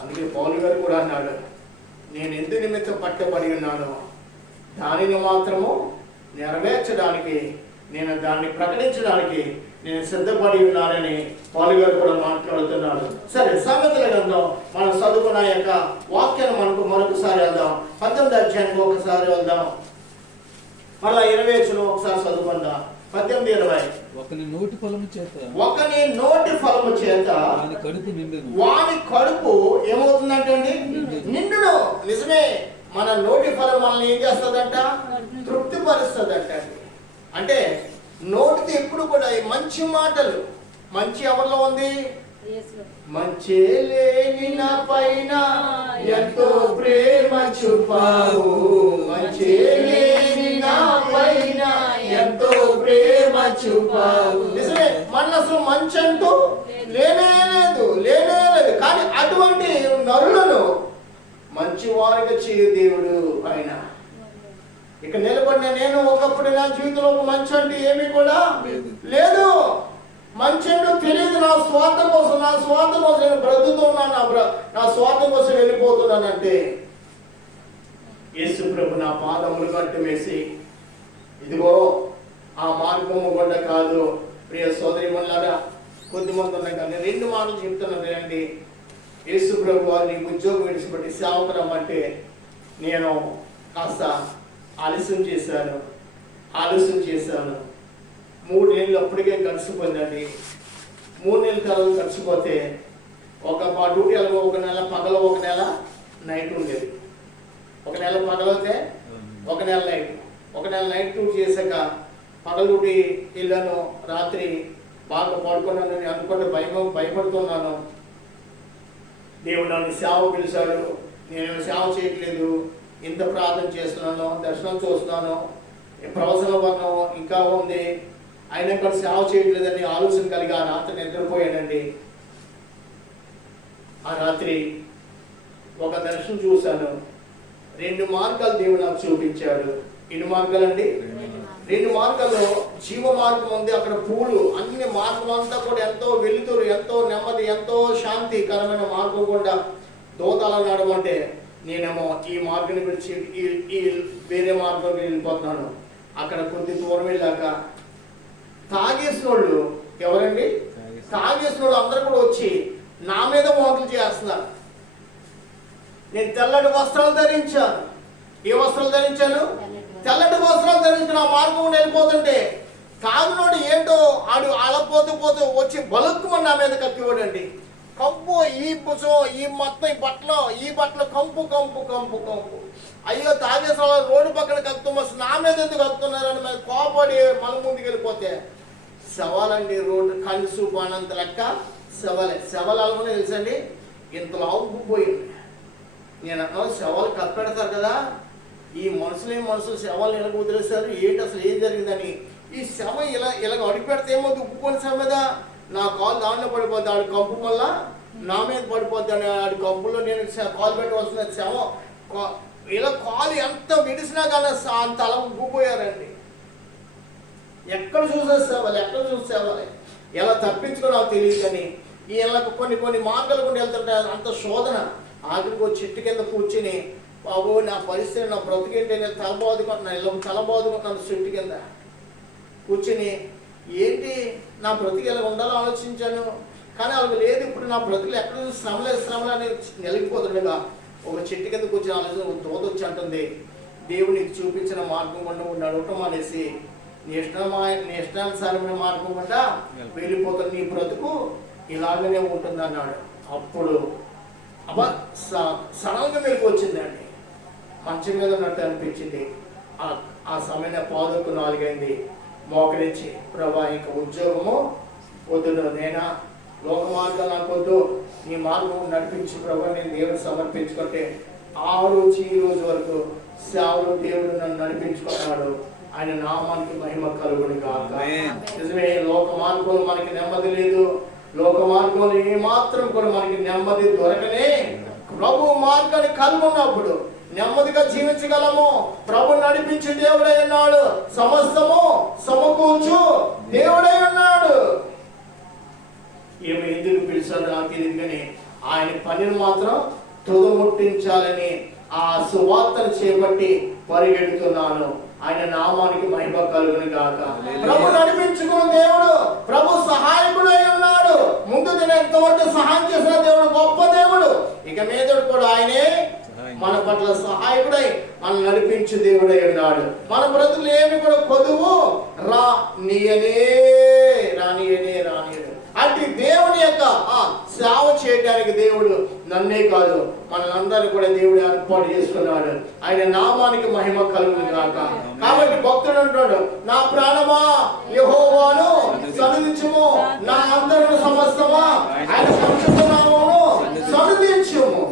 అందుకే పౌలు గారు కూడా అన్నాడు, నేను ఎందు నిమిత్తం పట్టబడి ఉన్నాను దానిని మాత్రము నెరవేర్చడానికి, నేను దాన్ని ప్రకటించడానికి నేను సిద్ధపడి ఉన్నానని పౌలు గారు కూడా మాట్లాడుతున్నాడు. సరే, సామెతల గ్రంథం మనం చదువుకున్న యొక్క వాక్యాన్ని మనకు మరొకసారి వెళ్దాం. 18వ అధ్యాయానికి ఒకసారి వెళ్దాం. మళ్ళా 20 వచనం ఒకసారి చదువుకుందాం. 18:20. ఒకని నోటి ఫలము చేత, ఒకని నోటి ఫలము చేత వాని కడుపు నిండును. వాని కడుపు ఏమవుతుందంటండి? నిండును. నిజమే, మన నోటి ఫలం మనల్ని ఏం చేస్తుందంట? తృప్తిపరుస్తుందంట. అంటే నోటితో ఎప్పుడు కూడా మంచి మాటలు, మంచి ఎవరిలో ఉంది? మంచి లేని నా పైన ఎంతో ప్రేమ చూపావు, మంచి లేని నా పైన ఎంతో ప్రేమ చూపావు. నిజమే, మనసు మంచి అంటూ లేనే లేదు. కానీ అటువంటి నరులను మంచి వారిగా చేయు దేవుడు ఆయన. ఇక నిలబడిన నేను ఒకప్పుడు నా జీవితంలో ఒక మంచి అంటే ఏమీ కూడా లేదు. మంచి అంటే తెలియదు. నా స్వార్థం కోసం నేను బ్రతుకుతున్నాను, నా స్వార్థం కోసం వెళ్ళిపోతున్నానంటే యేసు ప్రభు నా పాదములు కట్టుమేసి, ఇదిగో ఆ మార్గము గుండా కాదు. ప్రియ సోదరీమణులారా, కొద్దిమంది ఉన్నాయి కానీ 2 మాటలు చెప్తున్నాను అండి. యేసు ప్రభు వారిని ఉద్యోగం విడిచిపెట్టి సేవకు రమ్మంటే నేను కాస్త ఆలస్యం చేశాను. 3 నెలలు అప్పటికే గడిచిపోయిందండి. 3 నెలల తర్వాత గడిచిపోతే ఒక డ్యూటీ అలాగో ఒక నెల పగల, ఒక నెల నైట్ ఉండేది. ఒక నెల పగలైతే ఒక నెల నైట్. ఒక నెల నైట్ డ్యూటీ చేశాక పగల డ్యూటీ వెళ్ళాను. రాత్రి బాగా పడుకున్నాను అని అనుకుంటే భయపడుతున్నాను. దేవుడు నన్ను సేవ పిలిచాడు, నేను సేవ చేయట్లేదు, ఇంత ప్రార్థన చేస్తున్నాను, దర్శనం చూస్తున్నాను, ప్రవచన వర్ణం ఇంకా ఉంది, అయినా కూడా సేవ చేయట్లేదని ఆలోచన కలిగి ఆ రాత్రి నిద్రపోయానండి. ఆ రాత్రి ఒక దర్శనం చూశాను. 2 మార్గాలు దేవుడు నాకు చూపించాడు. ఎన్ని మార్గాలండి? 2 మార్గాల్లో జీవ మార్గం ఉంది. అక్కడ పూలు, అన్ని మార్గం అంతా కూడా ఎంతో వెలుతురు, ఎంతో నెమ్మది, ఎంతో శాంతికరమైన మార్గం కూడా దోతాలను నడమంటే నేనేమో ఈ మార్గాన్ని విడిచి ఈ వేరే మార్గంలో వెళ్ళిపోతున్నాను. అక్కడ కొద్ది దూరం వెళ్ళాక తాగేసిన వాళ్ళు, ఎవరండి? తాగేసిన వాళ్ళు అందరూ కూడా వచ్చి నా మీద మోకలు చేస్తున్నారు. నేను తెల్లటి వస్త్రాలు ధరించాను. ఏ వస్త్రాలు ధరించాను? తెల్లటి వస్త్రాలు ధరించిన ఆ మార్గం వెళ్ళిపోతుంటే తాగినోడు ఏంటో ఆడు అలపోతూ వచ్చి బలుక్కుమని నా మీద కక్కివాడండి. కంపు, ఈ భుజం, ఈ మొత్తం ఈ బట్టలు కంపు. అయ్యో, తాగేసిన రోడ్డు పక్కన కక్కుతున్నా, నా మీద ఎందుకు కక్కుతున్నారని మీద కోపడి మన ముందుకు వెళ్ళిపోతే శవాలండి. రోడ్డు కలుసు బానంత లెక్క శవాలనుకునే తెలుసండి, ఇంతలో ఆవుకుపోయింది. నేను అన్నా, శవాలు కప్పెడతారు కదా, ఈ మనుషులు శవాలు ఎలా వదిలేస్తారు, ఏంటి అసలు ఏం జరిగిందని. ఈ శవ ఇలాగ అడిగి పెడితే ఏమో ఉప్పుకొని శవ మీద నా కాలు దాంట్లో పడిపోద్ది, ఆడు కంపు వల్ల నా మీద పడిపోద్ది అని ఆడి కంపులో నేను కాలు పెట్టి వస్తున్న శవం ఇలా కాలు ఎంత విడిసినా కానీ అంత అలా ఉబ్బిపోయారండి. ఎక్కడ చూసే సేవలే ఎలా తప్పించుకో నాకు తెలియదు. కానీ వీళ్ళకు కొన్ని మార్గాలు కూడా వెళ్తుంటే అంత శోధన. ఆఖరికి ఒక చెట్టు కింద కూర్చుని, బాబు నా పరిస్థితి, నా బ్రతికేంటి, నేను తలబాదుకుంటున్నాను చెట్టు కింద కూర్చుని. ఏంటి నా బ్రతికి ఎలా ఉండాలో ఆలోచించాను. కానీ వాళ్ళకి లేదు, ఇప్పుడు నా బ్రతుకులు ఎక్కడ శ్రమలు అని నిలిగిపోతుండగా ఒక చెట్టు కింద కూర్చొని ఆలోచన తోత వచ్చి అంటుంది, దేవునికి చూపించిన మార్గం గుండా నడవటం అనేసి నీ ఇష్టానుసారమైన మార్గం గుండా వెళ్ళిపోతుంది, నీ బ్రతుకు ఇలాగనే ఉంటుంది అన్నాడు. అప్పుడు సడన్గా మెలకు వచ్చిందండి. మంచం మీద ఉన్నట్టు అనిపించింది. ఆ సమయంలో పాదుకు 4 అయింది. మోకరించి ప్రభా ఇంక ఉద్యోగము వద్దు, నేనా లోక మార్గాలు నాకు వద్దు, నీ మార్గం నడిపించి ప్రభా నేను దేవుడు సమర్పించుకుంటే ఆ రోజు ఈ రోజు వరకు సేవలో దేవుడు నన్ను నడిపించుకున్నాడు. ఆయన నామానికి మహిమ కలుగును గాక. నిజమే, లోక మార్గంలో మనకి నెమ్మది లేదు. లోక మార్గంలో ఏ మాత్రం కూడా మనకి నెమ్మది దొరకనే ప్రభు మార్గాన్ని కలుగున్నప్పుడు నెమ్మదిగా జీవించగలము. ప్రభు నడిపించే దేవుడై ఉన్నాడు, సమస్తము సమకూర్చు దేవుడై ఉన్నాడు. ఏమి ఎందుకు పిలిచాడు నాకు తెలియదు, కానీ ఆయన పనిని మాత్రం తుదముట్టించాలని ఆ సువార్తను చేపట్టి పరిగెడుతున్నాను. ఆయన నామానికి మహిమ కలుగును గాక. ప్రభు నడిపించుకున్న దేవుడు, ప్రభు సహాయకుడు అయి ఉన్నాడు. ముందు నేను ఎంతవరకు సహాయం చేసిన దేవుడు గొప్ప దేవుడు. ఇక మీదడు కూడా ఆయనే మన పట్ల సహాయకుడై మనం నడిపించే దేవుడై ఉన్నాడు. మన బ్రతులు ఏమి కూడా కొదువు రానియనే అట్టి దేవుని యొక్క సేవ చేయడానికి దేవుడు నన్నే కాదు మనందరినీ కూడా దేవుడు ఏర్పాటు చేసుకున్నాడు. ఆయన నామానికి మహిమ కలుగును గాక. కాబట్టి భక్తుడు అంటాడు, నా ప్రాణమా యెహోవాను సన్నిధించుము, నా అంతరంగ సమస్తమా ఆయన పరిశుద్ధ నామమును సన్నిధించుము.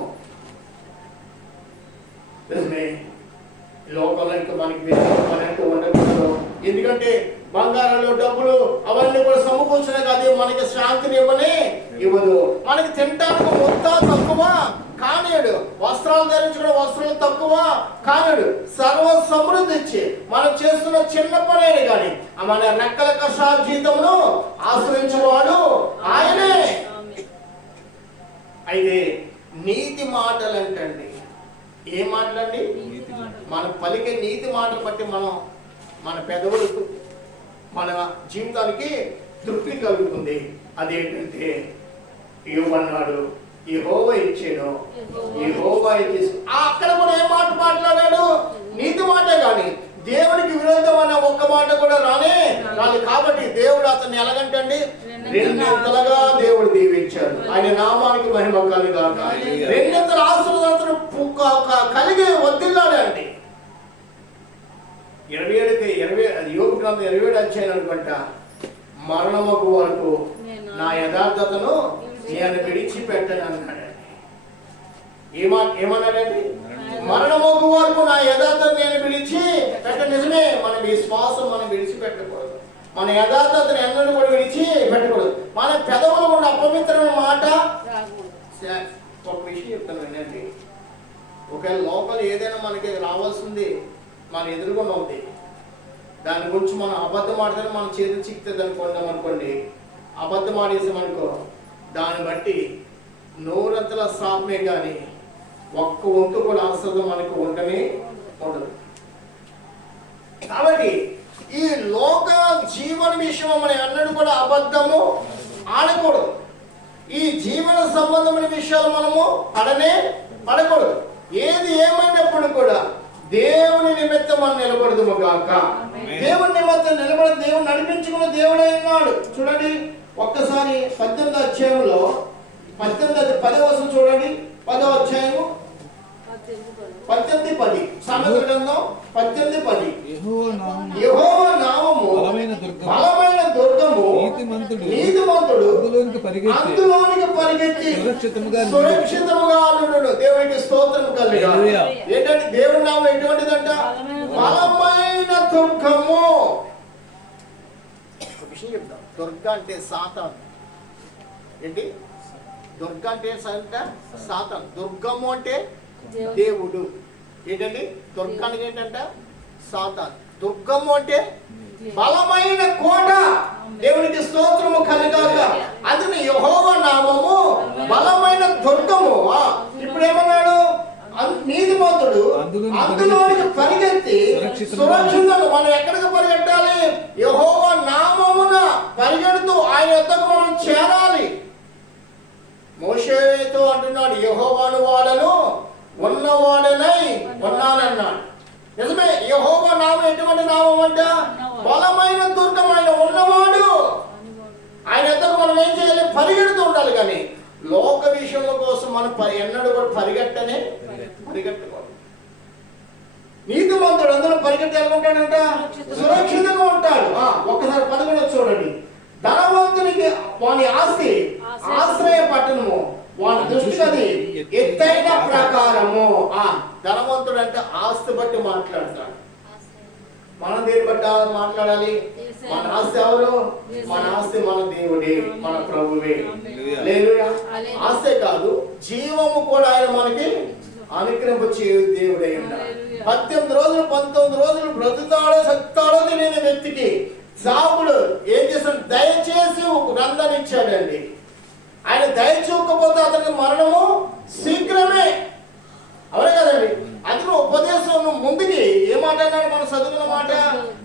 లోకంలో ఇంకా మనకి మనకు ఉండకూడదు. ఎందుకంటే బంగారాలు డబ్బులు అవన్నీ కూడా సమకూర్చునే కాదు, మనకి శాంతిని ఇవ్వదు. మనకి తినడానికి మొత్తం తక్కువ కానేడు, వస్త్రాలు ధరించుకునే వస్త్రాలు తక్కువ కానేడు. సర్వ సమృద్ధి ఇచ్చి మనం చేస్తున్న చిన్న పనేది కానీ మన రెక్కల కష్టాల జీతంలో ఆశ్రయించేవాడు ఆయనే. అయితే నీతి మాటలు అంటండి, ఏ మాటలండి? మనం పలికే నీతి మాటలు బట్టి మన పెదవులకు మన జీవితానికి తృప్తి కలుగుతుంది. అదేంటంటే ఇవ్వన్నాడు, యెహోవా ఇచ్చాను, యెహోవా ఇచ్చేసి అక్కడ కూడా ఏ మాట మాట్లాడాడు? నీతి మాట. కానీ దేవునికి విరోధం అన్న ఒక్క మాట కూడా రాలేదు. కాబట్టి దేవుడు అతన్ని ఎలాగంటండి రెండింతలుగా దేవుడు దీవించాడు. ఆయన నామానికి మహిమ కలుగాక. రెండింతల ఆశీర్వాదాలు కలిగి వదిలాడండి. 27 యోబు గ్రంథం 27 అధ్యాయం అనుకుంట, మరణముకు వరకు నా యథార్థతను నేను విడిచిపెట్టను అన్నాడండి. ఏమన్నాడండి? మరణముకు వరకు నా యథార్థత నేను విడిచిపెట్ట. నిజమే, మన విశ్వాసం మనం విడిచిపెట్టకూడదు. మన యథార్థతను ఎన్నడూ కూడా విడిచిపెట్టకూడదు. మన పెదవులు కూడా అపవిత్రమైన మాట. ఒక విషయం చెప్తాను వినండి. ఒకవేళ లోపల ఏదైనా మనకి రావాల్సింది మన ఎదురుగుండా ఉంది, దాని గురించి మనం అబద్ధం ఆడితే మన చేతి చిక్తుంది అనుకోండి. అబద్ధం ఆడేసామనుకో, దాన్ని బట్టి నూరంతల శాపమే కానీ ఒక్క వంతు కూడా ఆశ్రదం మనకు ఉండనే ఉండదు. కాబట్టి ఈ లోక జీవన విషయం మనం అన్నట్టు కూడా అబద్ధము ఆడకూడదు. ఈ జీవన సంబంధమైన విషయాలు మనము పడకూడదు. ఏది ఏమైనప్పుడు కూడా దేవుని నిమిత్తం మనం నిలబడదు గాక. దేవుని నిమిత్తం నిలబడి దేవుడు నడిపించుకున్న దేవుడై ఉన్నాడు. చూడండి ఒక్కసారి 18వ అధ్యాయంలో 10వ వచనం చూడండి. 10వ అధ్యాయము 18:10 సామెతల గ్రంథం 18:10. యెహోవా నామము బలమైన దుర్గము, నీతిమంతుడు అందులోనికి పరిగెత్తి సురక్షితముగా ఉండును. దేవునికి స్తోత్రం కలుగును. ఏంటంటే దేవుడి నామం ఎటువంటిదంట? బలమైన దుర్గము. ఒక విషయం చెప్తాం, దుర్గ అంటే సాతాను. ఏంటి దుర్గ అంటే? సాతాను. దుర్గము అంటే దేవుడు. ఏంటండి దుర్గానికి? ఏంటంట? సాతాను. దుర్గము అంటే బలమైన కోట. దేవునికి స్తోత్రము కలుగాక. అది యెహోవా నామము బలమైన దుర్గము. ఇప్పుడు ఏమన్నాడు? నీతిమంతుడు అందులోనికి పరిగెత్తి సురక్షితంగా. మనం ఎక్కడికి పరిగెట్టాలి? యెహోవా నామమున పరిగెడుతూ ఆయన యొద్దకు మనం చేరాలి. మోషేతో అంటున్నాడు, యెహోవాను వాడను ఉన్నవాడనై ఉన్నానన్నాడు. నిజమే, యెహోవా నామం ఎటువంటి నామం అంట? బలమైన దుర్గమైన ఉన్నవాడు. ఆయన ఎద్దకు మనం ఏం చేయాలి? పరిగెడుతూ ఉండాలి. కానీ లోక విషయంలో కోసం మనం ఎన్నడూ కూడా పరిగెట్టకూడదు. నీతిమంతుడు అందులో పరిగెత్తి ఎలా ఉంటాడంట? సురక్షితంగా ఉంటాడు. ఒక్కసారి 11 చూడండి. ధనవంతునికి వాని ఆస్తి ఆశ్రయ పట్టణము, వాని దృష్టికి అది ఎత్తైన ప్రకారము. ధనవంతుడు అంటే ఆస్తి బట్టి మాట్లాడతాడు. మనం దేని బట్టి మాట్లాడాలి? మన ఆస్తి ఎవరు? మన ఆస్తి మన దేవుడే, మన ప్రభువే. హల్లెలూయా. ఆస్తి కాదు, జీవము కూడా ఆయన మనకి అనుగ్రహించే దేవుడే ఉన్నాడు. 18 రోజులు 19 రోజులు బ్రతుకుతాడో సత్తాడో తెలియని వ్యక్తికి సావుడు ఏం చేస్తాడు? దయచేసి ఒక గ్రంథాన్ని ఇచ్చాడండి. ఆయన దయ చూపకపోతే అతనికి మరణము శీఘ్రమే. అవే కదండి. అందులో ఉపదేశం ముందుకి ఏ మాట అన్నాడు? మనం చదువుకున్న మాట,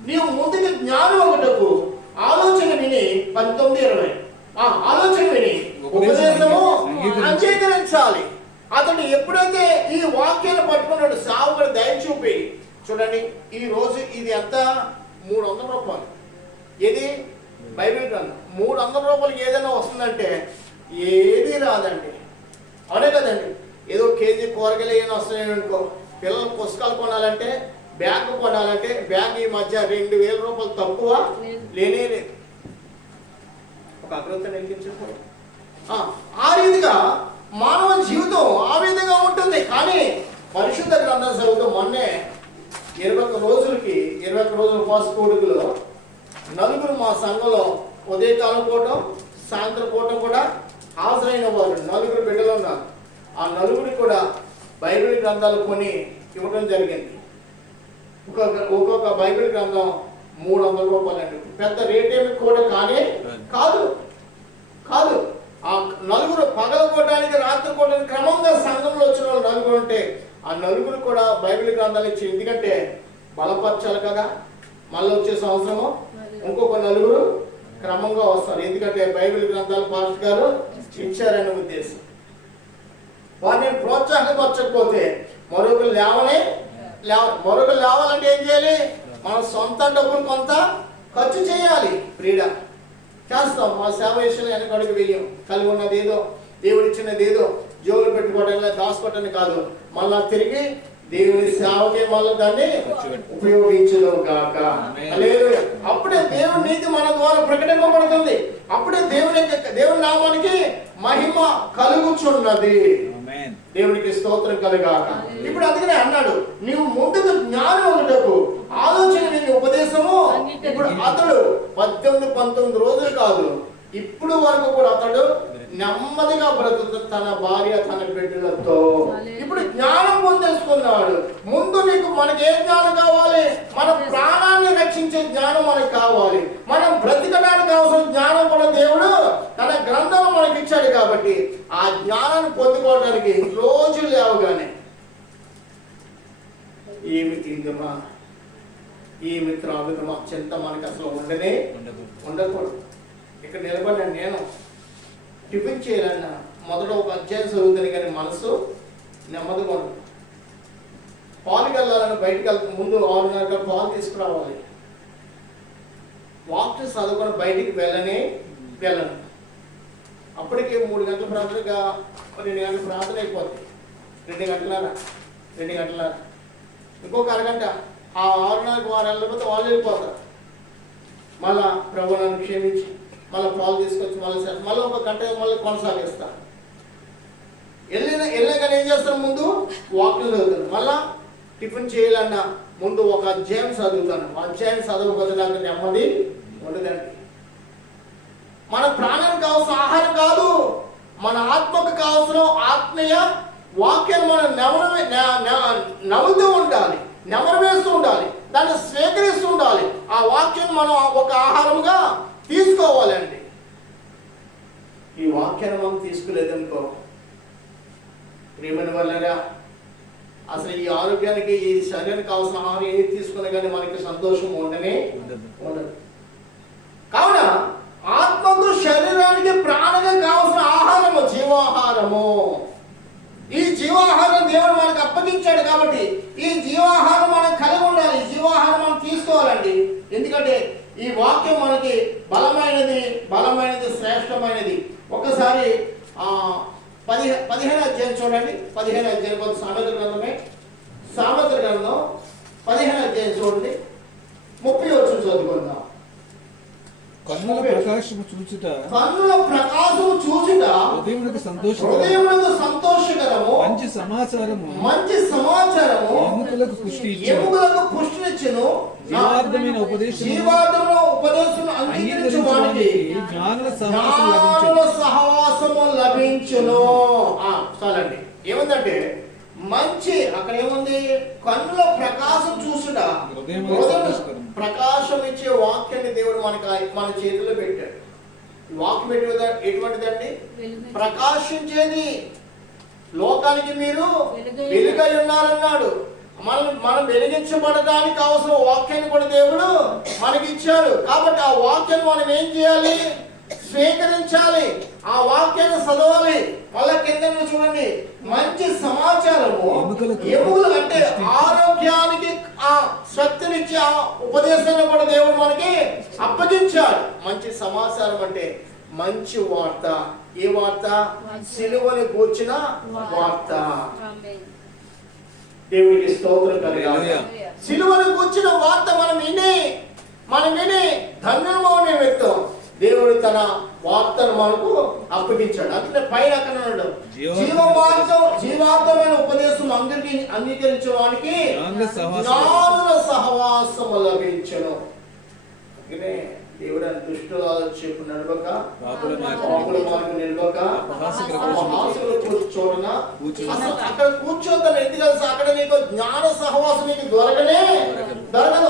నీవు ముందుకి జ్ఞానం ఒకటకు ఆలోచన విని 19:20 ఆలోచన విని ఉపదేశము అంగీకరించాలి. అతడు ఎప్పుడైతే ఈ వాక్యాన్ని పట్టుకున్నాడు, సావుడు దయ చూపి. చూడండి, ఈ రోజు ఇది ఎంత? 300 రూపాయలు. ఏది? బైబిల్ గ్రంథం. 300 రూపాయలకి ఏదైనా వస్తుందంటే ఏది రాదండి. అవునే కదండి. ఏదో కేజీ కూరగాయలు ఏమైనా వస్తున్నాయి అనుకో, పిల్లల పుస్తకాలు కొనాలంటే, బ్యాగ్ కొనాలంటే బ్యాగ్ ఈ మధ్య 2000 రూపాయలు తక్కువ లేనే లేదు. ఒక అగ్రత నెగ్గించుకో. ఆ రీతిగా మానవ జీవితం ఆ విధంగా ఉంటుంది. కానీ పరిశుద్ధ గ్రంథం చదువుతూ మొన్నే 21 రోజుల ఉపవాస కూడుకులో నలుగురు మా సంఘంలో ఉదయకాలం పూట సాయంత్రం పూట కూడా హాజరైన వారు 4 బిడ్డలు ఉన్నారు. ఆ 4 కూడా బైబిల్ గ్రంథాలు కొని ఇవ్వడం జరిగింది. ఒక్కొక్క బైబిల్ గ్రంథం 300 రూపాయలండి. పెద్ద రేట్ ఏమి కూడా కానీ కాదు. ఆ 4 పగలగొట్టడానికి రాత్రి కొట్టడానికి క్రమంగా సంఘంలో వచ్చిన వాళ్ళు 4 ఉంటే ఆ 4 కూడా బైబిల్ గ్రంథాలు ఇచ్చి, ఎందుకంటే బలపరచాలి కదా. మళ్ళీ వచ్చే సంవత్సరము ఇంకొక 4 క్రమంగా వస్తారు. ఎందుకంటే బైబిల్ గ్రంథాలు పాస్టర్ గారు ఇచ్చారనే ఉద్దేశం. వారిని ప్రోత్సాహపరచకపోతే మరొకరు లేవాలంటే ఏం చేయాలి? మన సొంత డబ్బులు కొంత ఖర్చు చేయాలి. ఫ్రీడా చేస్తాం. మా సేవ విషయంలో వెనకడుగు వేయం. కలిగి ఉన్నది ఏదో, దేవుడిచ్చినది ఏదో జోలు పెట్టుకోవడానికి దాచుకోవటానికి కాదు, మళ్ళా తిరిగి దేవుని సేవకే మళ్ళీ దాన్ని ఉపయోగించడం కాక. అప్పుడే దేవుని నీతి మన ద్వారా ప్రకటింపబడుతుంది. అప్పుడే దేవుని నామానికి మహిమ కలుగుచున్నది. దేవునికి స్తోత్రం కలుగాక. ఇప్పుడు అందుకనే అన్నాడు, నీవు ముందుకు జ్ఞానం ఉండకు ఆలోచన విని ఉపదేశము. ఇప్పుడు అతడు 18-19 రోజులు కాదు, ఇప్పుడు వరకు కూడా అతడు నెమ్మదిగా బ్రతుకు తన భార్య తన బిడ్డలతో. ఇప్పుడు జ్ఞానం పొందేసుకున్నాడు. ముందు మనకి ఏ జ్ఞానం కావాలి? మన ప్రాణాన్ని రక్షించే జ్ఞానం మనకు కావాలి. మనం బ్రతికడానికి కావాల్సిన జ్ఞానం కూడా దేవుడు తన గ్రంథంలో మనకి ఇచ్చాడు. కాబట్టి ఆ జ్ఞానాన్ని పొందుకోవడానికి రోజు లేవగానే ఏమి తిందమా, ఏమి త్రాగుదమా చింత మనకి అసలు ఉండకూడదు. ఇక్కడ నిలబడిన నేను టిఫిన్ చేయాలన్నా మొదట ఒక అధ్యాయం చదువుతుంది, కానీ మనసు నెమ్మదిగా ఉండదు. పాలుకి వెళ్ళాలని బయటకు వెళ్తే ముందు 6:30 పాలు తీసుకురావాలి. వాక్యం చదువుకొని బయటికి వెళ్ళను. అప్పటికే 3 గంటల ప్రార్థనగా 2 గంటల ప్రార్థన అయిపోతుంది. 2 గంటల ఇంకొక అరగంట. ఆ 6:30 వారు వెళ్ళకపోతే వాళ్ళు వెళ్ళిపోతారు. మళ్ళా ప్రభు నన్ను క్షమించి మళ్ళీ పాలు తీసుకొచ్చి మళ్ళీ ఒక గంట మళ్ళీ కొనసాగిస్తా. వెళ్ళగానే ఏం చేస్తాను? ముందు వాక్యం చదువుతాను. మళ్ళా టిఫిన్ చేయాలన్నా ముందు ఒక అధ్యాయం చదువుతాను. అధ్యాయం చదవకపోతే నాకు నెమ్మది ఉండదండి. మన ప్రాణానికి కావాల్సిన ఆహారం కాదు, మన ఆత్మకు కావాల్సిన ఆత్మీయ వాక్యం మనం నవ్వుతూ ఉండాలి, నెమరు వేస్తూ ఉండాలి, దాన్ని స్వీకరిస్తూ ఉండాలి. ఆ వాక్యం మనం ఒక ఆహారముగా తీసుకోవాలండి. ఈ వాక్యాన్ని మనం తీసుకోలేదనుకో ప్రియమైన వాళ్ళరా, అసలు ఈ ఆరోగ్యానికి ఈ శరీరానికి కావాల్సిన ఆహారం ఏది తీసుకున్నా కానీ మనకి సంతోషం ఉండదు. కావున ఆత్మకు శరీరానికి ప్రాణంగా కావాల్సిన ఆహారము జీవాహారము. ఈ జీవాహారం దేవుడు మనకు అప్పగించాడు. కాబట్టి ఈ జీవాహారం మనం కలిగి ఉండాలి. ఈ జీవాహారం మనం తీసుకోవాలండి. ఎందుకంటే ఈ వాక్యం మనకి బలమైనది శ్రేష్టమైనది. ఒకసారి 15 అధ్యాయం చూడండి. 15 అధ్యాయం సామెతల గ్రంథం 15వ అధ్యాయం చూడండి, 30 వచనం చదువుకుందాం. కన్నుల ప్రకాశము చూచుట, కన్నుల ప్రకాశము చూచుట హృదయమునకు సంతోషకరము, హృదయమునకు సంతోషకరము, మంచి సమాచారము, మంచి సమాచారము, ఎముకలకు పుష్టి ఇచ్చును, ఎముకలకు పుష్టినిచ్చును, జీవార్థమైన ఉపదేశము, జీవార్థమైన ఉపదేశమును అంగీకరించువానికి జ్ఞానుల జ్ఞానుల సహవాసము లభించును. చాలండి. ఏముందంటే మంచి, అక్కడ ఏముంది, కన్నుల ప్రకాశం చూసుట, ప్రకాశం ఇచ్చే వాక్యాన్ని దేవుడు మన చేతిలో పెట్టాడు. వాక్యం ఎటువంటిదండి? ప్రకాశించేది. లోకానికి మీరు వెలుగై ఉన్నారన్నాడు. మనం వెలిగించబడడానికి అవసరం వాక్యాన్ని కూడా దేవుడు మనకి ఇచ్చాడు. కాబట్టి ఆ వాక్యాన్ని మనం ఏం చేయాలి? స్వీకరించాలి. ఆ వాక్యాన్ని చదవాలి. మళ్ళా కింద చూడండి, మంచి సమాచారము, ఎముకలు అంటే ఆరోగ్యానికి ఆ శక్తినిచ్చి ఆ ఉపదేశాన్ని కూడా దేవుడు మనకి అప్పగించాడు. మంచి సమాచారం అంటే మంచి వార్త. ఏ వార్త? సిలువని కూర్చిన వార్త. దేవుడికి స్తోత్రం కలుగాలి. సిలువని కూర్చిన వార్త మనం విని ధన్యమనే వ్యక్తం దేవుడు తన వార్తను మనకు అప్పగించాడు. అందుకే పైన అక్కడ ఉన్నాడు, జీవార్థమైన ఉపదేశం అంగీకరించడానికి జ్ఞానుల సహవాసము లభించను. అందుకనే దేవుడు అని దుష్టుల చెప్పు నడవక, పాపుల మార్గం నిలవక, అపహాసులు కూర్చోన. అక్కడ కూర్చోతాను. ఎందుకు తెలుసా? అక్కడ నీకు జ్ఞాన సహవాసం నీకు దొరకదు.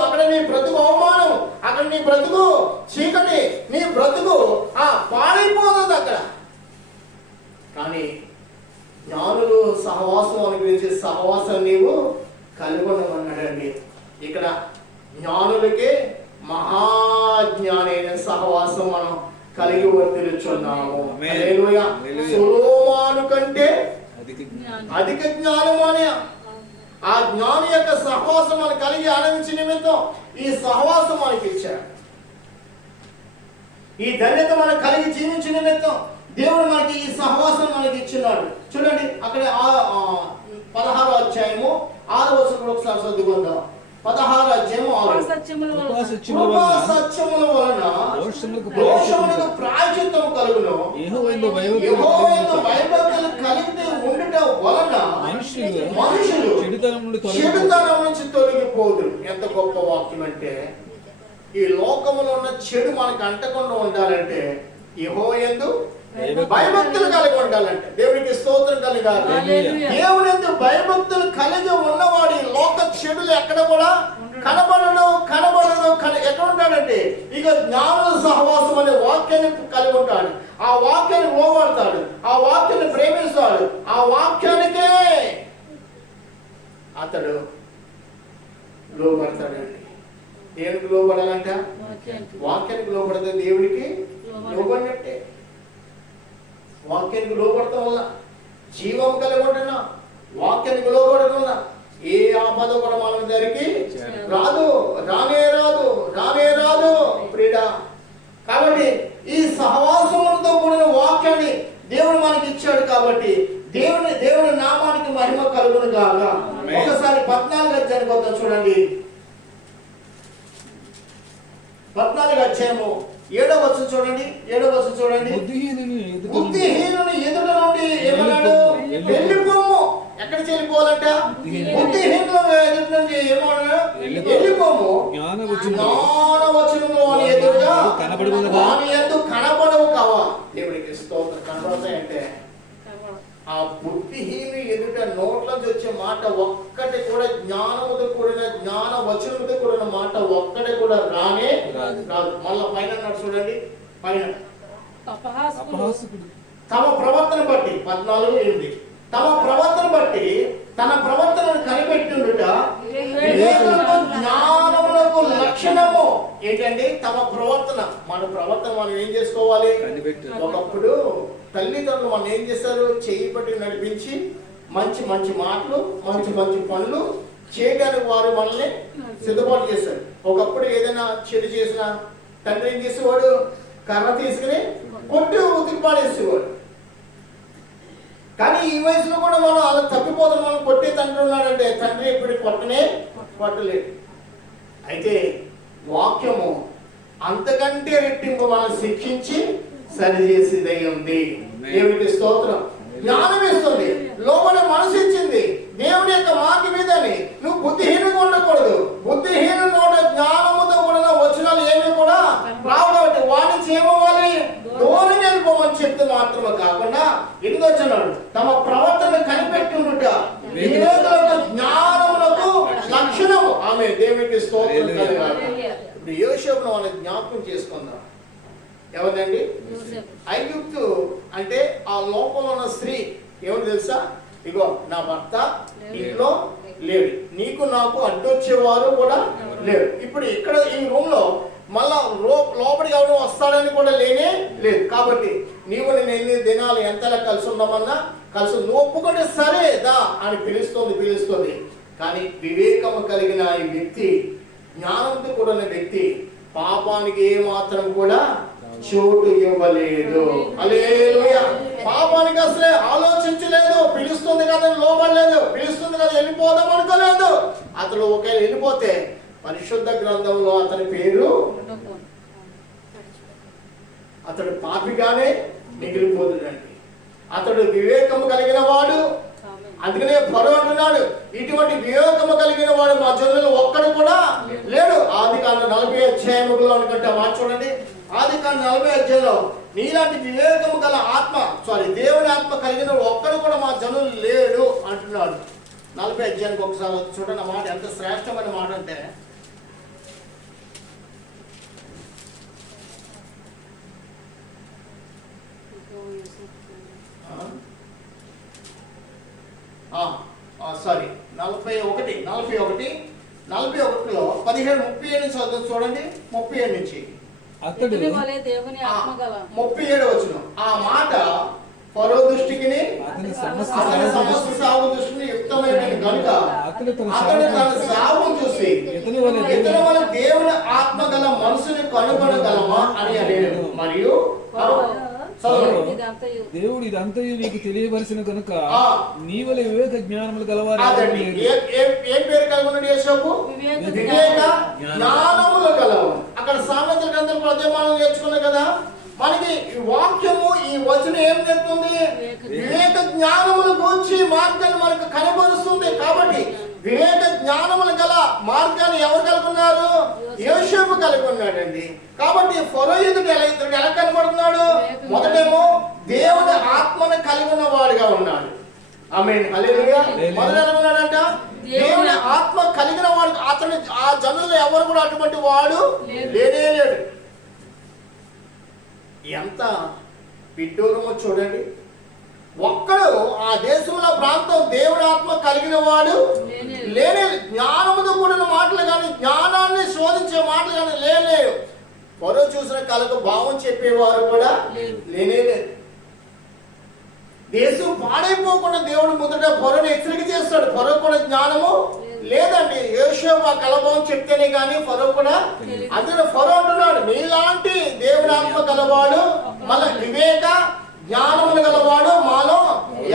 అక్కడ నీ బ్రతుకు అవమానం, అక్కడ నీ బ్రతుకు చీకటి, నీ బ్రతుకు పాడైపోతుంది అక్కడ. కానీ జ్ఞానులు సహవాసం అనుగ్రహించే సహవాసం నీవు కనుగొనమన్నాడండి. ఇక్కడ జ్ఞానులకే మహాజ్ఞానైన సహవాసం మనం కలిగి వర్తిల్చున్నాము. హల్లెలూయా. సొలొమోను కంటే అధిక జ్ఞానం అనే ఆ జ్ఞాని యొక్క సహవాసం మనం కలిగి ఆనందించే నిమిత్తం ఈ సహవాసం మనకి ఇచ్చాడు. ఈ ధన్యత మనం కలిగి జీవించే నిమిత్తం దేవుడు మనకి ఈ సహవాసం మనకి ఇచ్చినాడు. చూడండి అక్కడ 16వ అధ్యాయము 6వ వచనం ఒకసారి చదువుకుందాం. 16వ అధ్యాయము 6. సత్యముల వలన దోషములకు ప్రాయశ్చిత్తము కలుగును. యెహోవాయందు భయభక్తులు కలిగి ఉండుట వలన మనుషులు చెడుతనం నుంచి తొలగిపోదురు. ఎంత గొప్ప వాక్యం అంటే, ఈ లోకములో ఉన్న చెడు మనకు అంటకుండా ఉండాలంటే యెహోవాయందు భయభక్తులు కలిగి ఉండాలంటే దేవునికి స్తోత్రం కలగాలి. దేవుని యందు భయభక్తులు కలిగి ఉన్నవాడు ఈ లోక చెడులు ఎక్కడ కూడా కనబడను. ఎక్కడ ఉంటాడంటే ఇక జ్ఞానుల సహవాసం అనే వాక్యాన్ని కలిగి ఉంటాడు. ఆ వాక్యాన్ని లోబడతాడు, ఆ వాక్యాన్ని ప్రేమిస్తాడు. ఆ వాక్యానికే అతడు లోబడతాడండి. దేవునికి లోబడాలంట. వాక్యానికి లోబడితే దేవుడికి లోబడినట్టే. వాక్యానికి లోబడటం వల్ల జీవం కలిగి ఉంటున్నా. వాక్యానికి లోబడటం వల్ల ఏ ఆపద కూడా మన దగ్గరికి రానే రాదు ప్రియుడా. కాబట్టి ఈ సహవాసములతో కూడిన వాక్యాన్ని దేవుడు మనకి ఇచ్చాడు. కాబట్టి దేవుని నామానికి మహిమ కలుగును గాక. ఒకసారి 14వ అధ్యాయానికి వద్దాం. చూడండి 14వ అధ్యాయము 7వ వచనం చూడండి. 7వ వచనం చూడండి. బుద్ధిహీనుని ఎదుట నుండి ఏమన్నాడు? వెళ్ళిపోము. ఎక్కడికి వెళ్ళిపోవాలంట? బుద్ధిహీనుల ఎదుట నుండి ఏమన్నాడు? వెళ్ళిపోము. జ్ఞానవచనము అని ఎదురుగా వాని యందు కనబడవు కావా. దేవుడికి స్తోత్రం. కనబడతాయంటే ఆ బుద్ధిహీను ఎదుట నోట్లోంచి వచ్చే మాట ఒక్కటి కూడా జ్ఞానముతో కూడిన జ్ఞాన వచనముతో కూడిన మాట ఒక్కటి కూడా రానే రాదు. మళ్ళా పైన చూడండి, పైన తమ ప్రవర్తన బట్టి 14:8 తమ ప్రవర్తన బట్టి తన ప్రవర్తనను కనిపెట్టుండుట జ్ఞానములకు లక్షణము. ఏంటండి? తమ ప్రవర్తన. మన ప్రవర్తన మనం ఏం చేసుకోవాలి? ఒకప్పుడు తల్లిదండ్రులు మనం ఏం చేశారు? చెయ్యి పట్టి నడిపించి మంచి మంచి మాటలు, మంచి మంచి పనులు చేయడానికి వారు మనల్ని సిద్ధపాటు చేశారు. ఒకప్పుడు ఏదైనా చెడు చేసిన తండ్రి ఏం చేసేవాడు? కర్ర తీసుకుని కొట్టి ఉతికి పాడేసేవాడు. కానీ ఈ వయసులో కూడా మనం అలా తప్పిపోతాం. మనం కొట్టే తండ్రి ఉన్నాడంటే తండ్రి ఇప్పుడు కొట్టనే పట్టలేదు. అయితే వాక్యము అంతకంటే రెట్టింపు మనం శిక్షించి సరిచేసేదై ఉంది. దేవునికి స్తోత్రం. జ్ఞానం ఇస్తుంది, లోపల మనసు ఇచ్చింది. దేవుని యొక్క మాట మీదని నువ్వు బుద్ధిహీనంగా ఉండకూడదు. బుద్ధిహీన నోట జ్ఞానముతో కూడిన వచనాలు ఏమి కూడా రావు కాబట్టి వాడిని చేయమవ్వాలి, దూరం వెళ్ళిపోమని చెప్తే మాత్రమే కాకుండా ఎందుకు వచ్చినాడు తమ ప్రవర్తన కనిపెట్టి ఉండుట జ్ఞానములకు లక్షణము. ఆమె దేవునికి స్తోత్రం కలగాలి. ఇప్పుడు యోసేపును మనం జ్ఞాపకం చేసుకుందాం. ఎవరినండి? ఐగుప్తు అంటే ఆ లోపల ఉన్న స్త్రీ ఏమని తెలుసా? ఇగో నా భర్త ఇంట్లో లేడు, నీకు నాకు అడ్డొచ్చేవారు కూడా లేడు. ఇప్పుడు ఇక్కడ ఈ రూమ్ లో మళ్ళా లోపలికి ఎవరు వస్తాడని కూడా లేనే లేదు. కాబట్టి నీవు నేను ఎన్ని దినాలు ఎంతలా కలిసి ఉన్నామన్నా కలిసి నువ్వు ఒప్పుకుంటే సరే దా అని పిలుస్తుంది. కానీ వివేకము కలిగిన ఈ వ్యక్తి, జ్ఞానంతో కూడిన వ్యక్తి పాపానికి ఏ మాత్రం కూడా చోటు ఇవ్వలేదు. హల్లెలూయా. పాపానికి అసలే ఆలోచించలేదు. పిలుస్తుంది కదా లోబడలేదు, పిలుస్తుంది కదా వెళ్ళిపోదాం అనుకోలేదు. అతడు ఒకవేళ వెళ్ళిపోతే పరిశుద్ధ గ్రంథంలో అతని పేరు అతడు పాపిగానే మిగిలిపోతుందండి. అతడు వివేకము కలిగిన వాడు. అందుకనే ఫరో అంటున్నాడు, ఇటువంటి వివేకము కలిగిన వాడు మా జనులు ఒక్కడు కూడా లేడు. ఆదికాండం 40 అధ్యాయములో అనుకుంటే మాట చూడండి. ఆదికాండం 40 అధ్యాయంలో నీలాంటి వివేకము గల దేవుని ఆత్మ కలిగిన ఒక్కడు కూడా మా జనులు లేడు అంటున్నాడు. 40 అధ్యాయానికి ఒకసారి చూడండి. మాట ఎంత శ్రేష్టమైన మాట అంటే, సారీ 41లో 17:37 నుంచి చూడండి. 37 నుంచి 37 వచ్చిన ఆ మాట ఫరో దృష్టికి అతని సమస్త సాగు దృష్టిని యుక్తమైన కనుక అతడు తన సాగు చూసి ఇతని వల్ల దేవుని ఆత్మ గల మనసుని కనుగొనగలమా అని అడిగాడు. మరియు దేవుడు ఇదంతయు నీకు తెలియవలసిన కనుక నీవల వివేక జ్ఞానములు గలవారు. ఏం పేరు కలుగున్నాడు యేసోపు? వివేక జ్ఞానములు గలవారు. అక్కడ సామెతల గ్రంథంలో అదే మనం నేర్చుకున్నాం కదా. మనకి వాక్యము ఈ వచనం ఏం చెప్తుంది? వివేక జ్ఞానముల గురించి మార్గాన్ని మనకు కనబరుస్తుంది. కాబట్టి వివేక జ్ఞానములు గల మార్గాన్ని ఎవరు కలుగున్నారు? యోసేపు కలుగున్నాడండి. కాబట్టి ఫరో ఎదుట ఎలా కనబడుతున్నాడు? మొదటేమో దేవుని ఆత్మను కలిగి ఉన్న వాడుగా ఉన్నాడు. ఆమేన్, హల్లెలూయా. మొదట ఎలా ఉన్నాడంట? దేవుని ఆత్మ కలిగిన వాడు. అతను ఆ జనులు ఎవరు కూడా అటువంటి వాడు లేనే లేడు. ఎంత విడ్డూరమో చూడండి. ఒక్కడు ఆ దేశంలో ప్రాంతం దేవుడి ఆత్మ కలిగిన వాడు లేనే. జ్ఞానముతో కూడిన మాటలు కానీ, జ్ఞానాన్ని శోధించే మాటలు కానీ లేవు. ఫరో చూసిన కళకు భావం చెప్పేవారు కూడా లేనే లేదు. దేశం పాడైపోకుండా దేవుడు ముందట ఫరోని హెచ్చరిక చేస్తాడు. ఫరో కూడా జ్ఞానము లేదండి. యోసేపు ఆ కలభావం చెప్తేనే కానీ ఫరో కూడా. అందులో ఫరో అంటున్నాడు, మీలాంటి దేవుడి ఆత్మ గలవాడు, మళ్ళీ వివేక జ్ఞానములు గలవాడు మాలో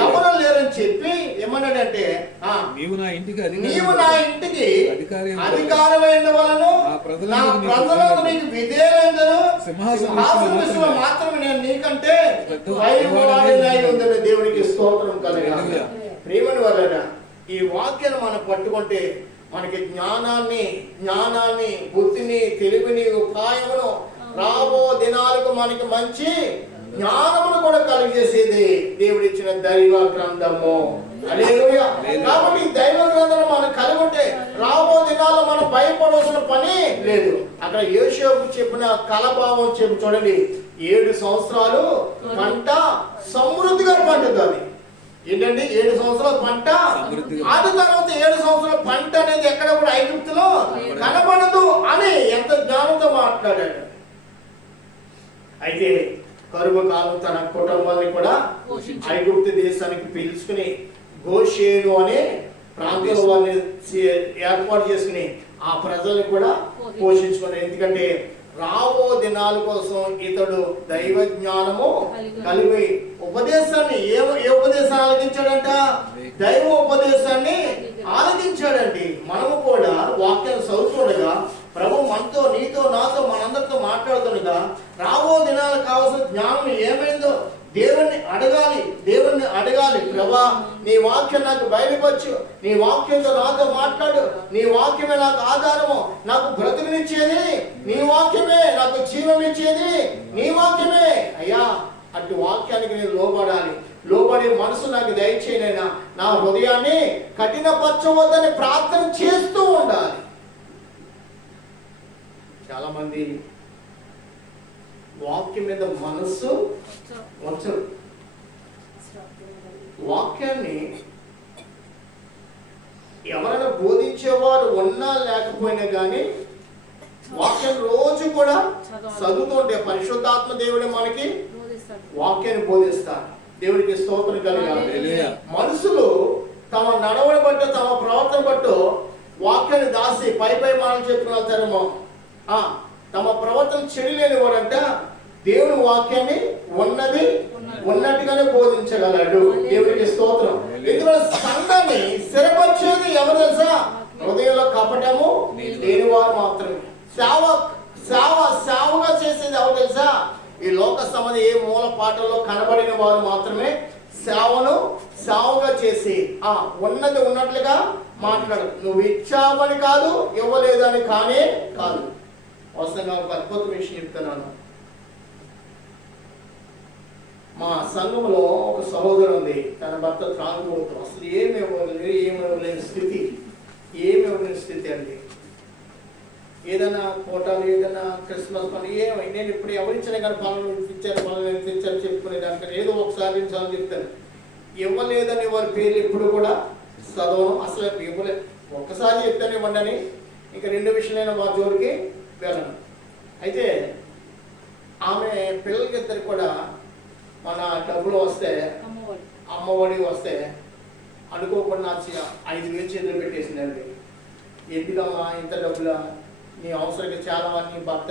ఎవరు లేరని చెప్పి ఏమన్నాడంటే, నీవు నా ఇంటికి అధికారమైన వలను నా ప్రజలకు నీకు విధేయులందరూ సింహాసనం మాత్రమే నేను నీకంటే ఉందని దేవునికి స్తోత్రం కలగాలి. ప్రేమని వలన ఈ వాక్యాన్ని మనం పట్టుకుంటే మనకి జ్ఞానాన్ని బుద్ధిని తెలివిని ఉపాయమును రాబో దినాలకు మనకి మంచి జ్ఞానమును కూడా కలిగజేసేది దేవుడిచ్చిన దైవ గ్రంథము. హల్లెలూయా. కాబట్టి దైవ గ్రంథం మనం కలిగి ఉంటే రాబో దినాల్లో మనం భయపడవలసిన పని లేదు. అక్కడ యోసేపు చెప్పిన కలభావం చెప్పి చూడండి. 7 సంవత్సరాలు పంట సమృద్ధిగా పండుతుంది. ఏంటండి? 7 సంవత్సరాల పంట. ఆ తర్వాత 7 సంవత్సరాల పంట అనేది ఎక్కడ కూడా ఐగుప్తులో కనబడదు అని ఎంత జ్ఞానంతో మాట్లాడాడు. అయితే కరువు కాలం తన కుటుంబాన్ని కూడా ఐగుప్తు దేశానికి పిలుచుకుని గోషేను అనే ప్రాంతంలో వారిని ఏర్పాటు చేసుకుని ఆ ప్రజల్ని కూడా పోషించుకున్నారు. ఎందుకంటే రాబో దినాల కోసం ఇతడు దైవ జ్ఞానము కలిగి ఉపదేశాన్ని ఏ ఉపదేశాన్ని ఆలకించాడంట? దైవ ఉపదేశాన్ని ఆలకించాడండి. మనము కూడా మాట్లాడుతుండగా రాబో దినాలకు కావాల్సిన జ్ఞానం ఏమైందో దేవుణ్ణి అడగాలి. ప్రభా, నీ వాక్యం నాకు బయలుపరచు, నీ వాక్యంతో నాతో మాట్లాడు, నీ వాక్యమే నాకు ఆధారము, నాకు బ్రతుకునిచ్చేది నీ వాక్యమే, నాకు జీవం ఇచ్చేది నీ వాక్యమే అయ్యా. అటు వాక్యానికి నేను లోబడే మనసు నాకు దయచేయనైనా, నా హృదయాన్ని కఠినపరచవద్దని ప్రార్థన చేస్తూ ఉండాలి. చాలా మంది వాక్యం మీద మనస్సు ఉంచరు. వాక్యాన్ని ఎవరైనా బోధించేవారు ఉన్నా లేకపోయినా కానీ వాక్యం రోజు కూడా చదువుతుంటే పరిశుద్ధాత్మ దేవుడే మనకి వాక్యాన్ని బోధిస్తారు. దేవుడికి స్తోత్రం కలగాలి. మనుషులు తమ నడవడి బట్టు, తమ ప్రవర్తన బట్టు వాక్యాన్ని దాసి పై మాటలు చెప్పుకుని వెళ్తారేమో. తమ ప్రవర్తన చెడు లేని వాడంట దేవుని వాక్యాన్ని ఉన్నట్టుగానే బోధించగలడు. దేవుడికి స్తోత్రం. ఎందుకంటే సంఘాన్ని స్థిరపరిచేది ఎవరు తెలుసా? హృదయంలో కపటము లేని వారు మాత్రమే. సేవగా చేసేది ఎవరు తెలుసా? ఈ లోక సంబంధి ఏ మూల పాటల్లో కనబడిన వారు మాత్రమే సేవగా చేసి ఉన్నది ఉన్నట్లుగా మాట్లాడు. నువ్వు ఇచ్చావని కాదు, ఇవ్వలేదని కానే కాదు. అవసరంగా ఒక అద్భుత విషయం చెప్తున్నాను. మా సంఘంలో ఒక సహోదరు ఉంది. తన భర్త త్రాగుబోతు, అసలు ఏమి ఇవ్వలేని స్థితి అండి. ఏదైనా కోటాలు, ఏదైనా క్రిస్మస్ పని నేను ఇప్పుడు ఎవరిచ్చినా కానీ పనులు తెచ్చారు చెప్పుకునే దానికన్నా ఏదో ఒకసారి చెప్తాను. ఇవ్వలేదని వారి పేర్లు ఇప్పుడు కూడా చదవను. అసలు ఇవ్వలేదు, ఒక్కసారి చెప్తాను ఇవ్వండి అని. ఇంకా రెండు విషయాలైన మా జోలికి వెళ్ళను. అయితే ఆమె పిల్లలకి ఇద్దరు కూడా మన డబ్బులు వస్తే, అమ్మఒడి వస్తే అనుకోకుండా 5,000 చేతులు పెట్టేసిందండి. ఎందుకమ్మా ఇంత డబ్బులా? నీ అవసరానికి చాలా నీ భర్త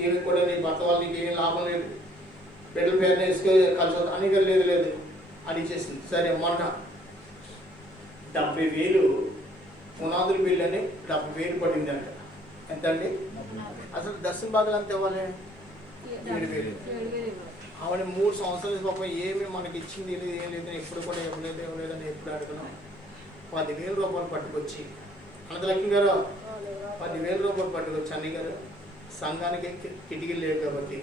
ఏమి కూడా, నీ భర్త వాళ్ళు నీకు ఏం లాభం లేదు, బిడ్డల పేరు వేసుకో కలిసి అని లేదు అని ఇచ్చేసింది. సరే, మొన్న 70,000 పునాదుల బిల్లు అని 70,000 పడింది అంట. ఎంత అండి? అసలు దర్శన భాగాలు అంత ఇవ్వాలి 7,000. ఆవిడ 3 సంవత్సరాల పాపం ఏమి మనకి ఇచ్చింది ఏం లేదు, ఎప్పుడు కూడా ఇవ్వలేదని ఎప్పుడు అడుగుతున్నాం. 10,000 రూపాయలు పట్టుకొచ్చి, అనంతలక్ష్మి గారు 10,000 రూపాయలు పట్టుకొచ్చి, అన్ని గారు సంఘానికి కిటికీలు లేవు కాబట్టి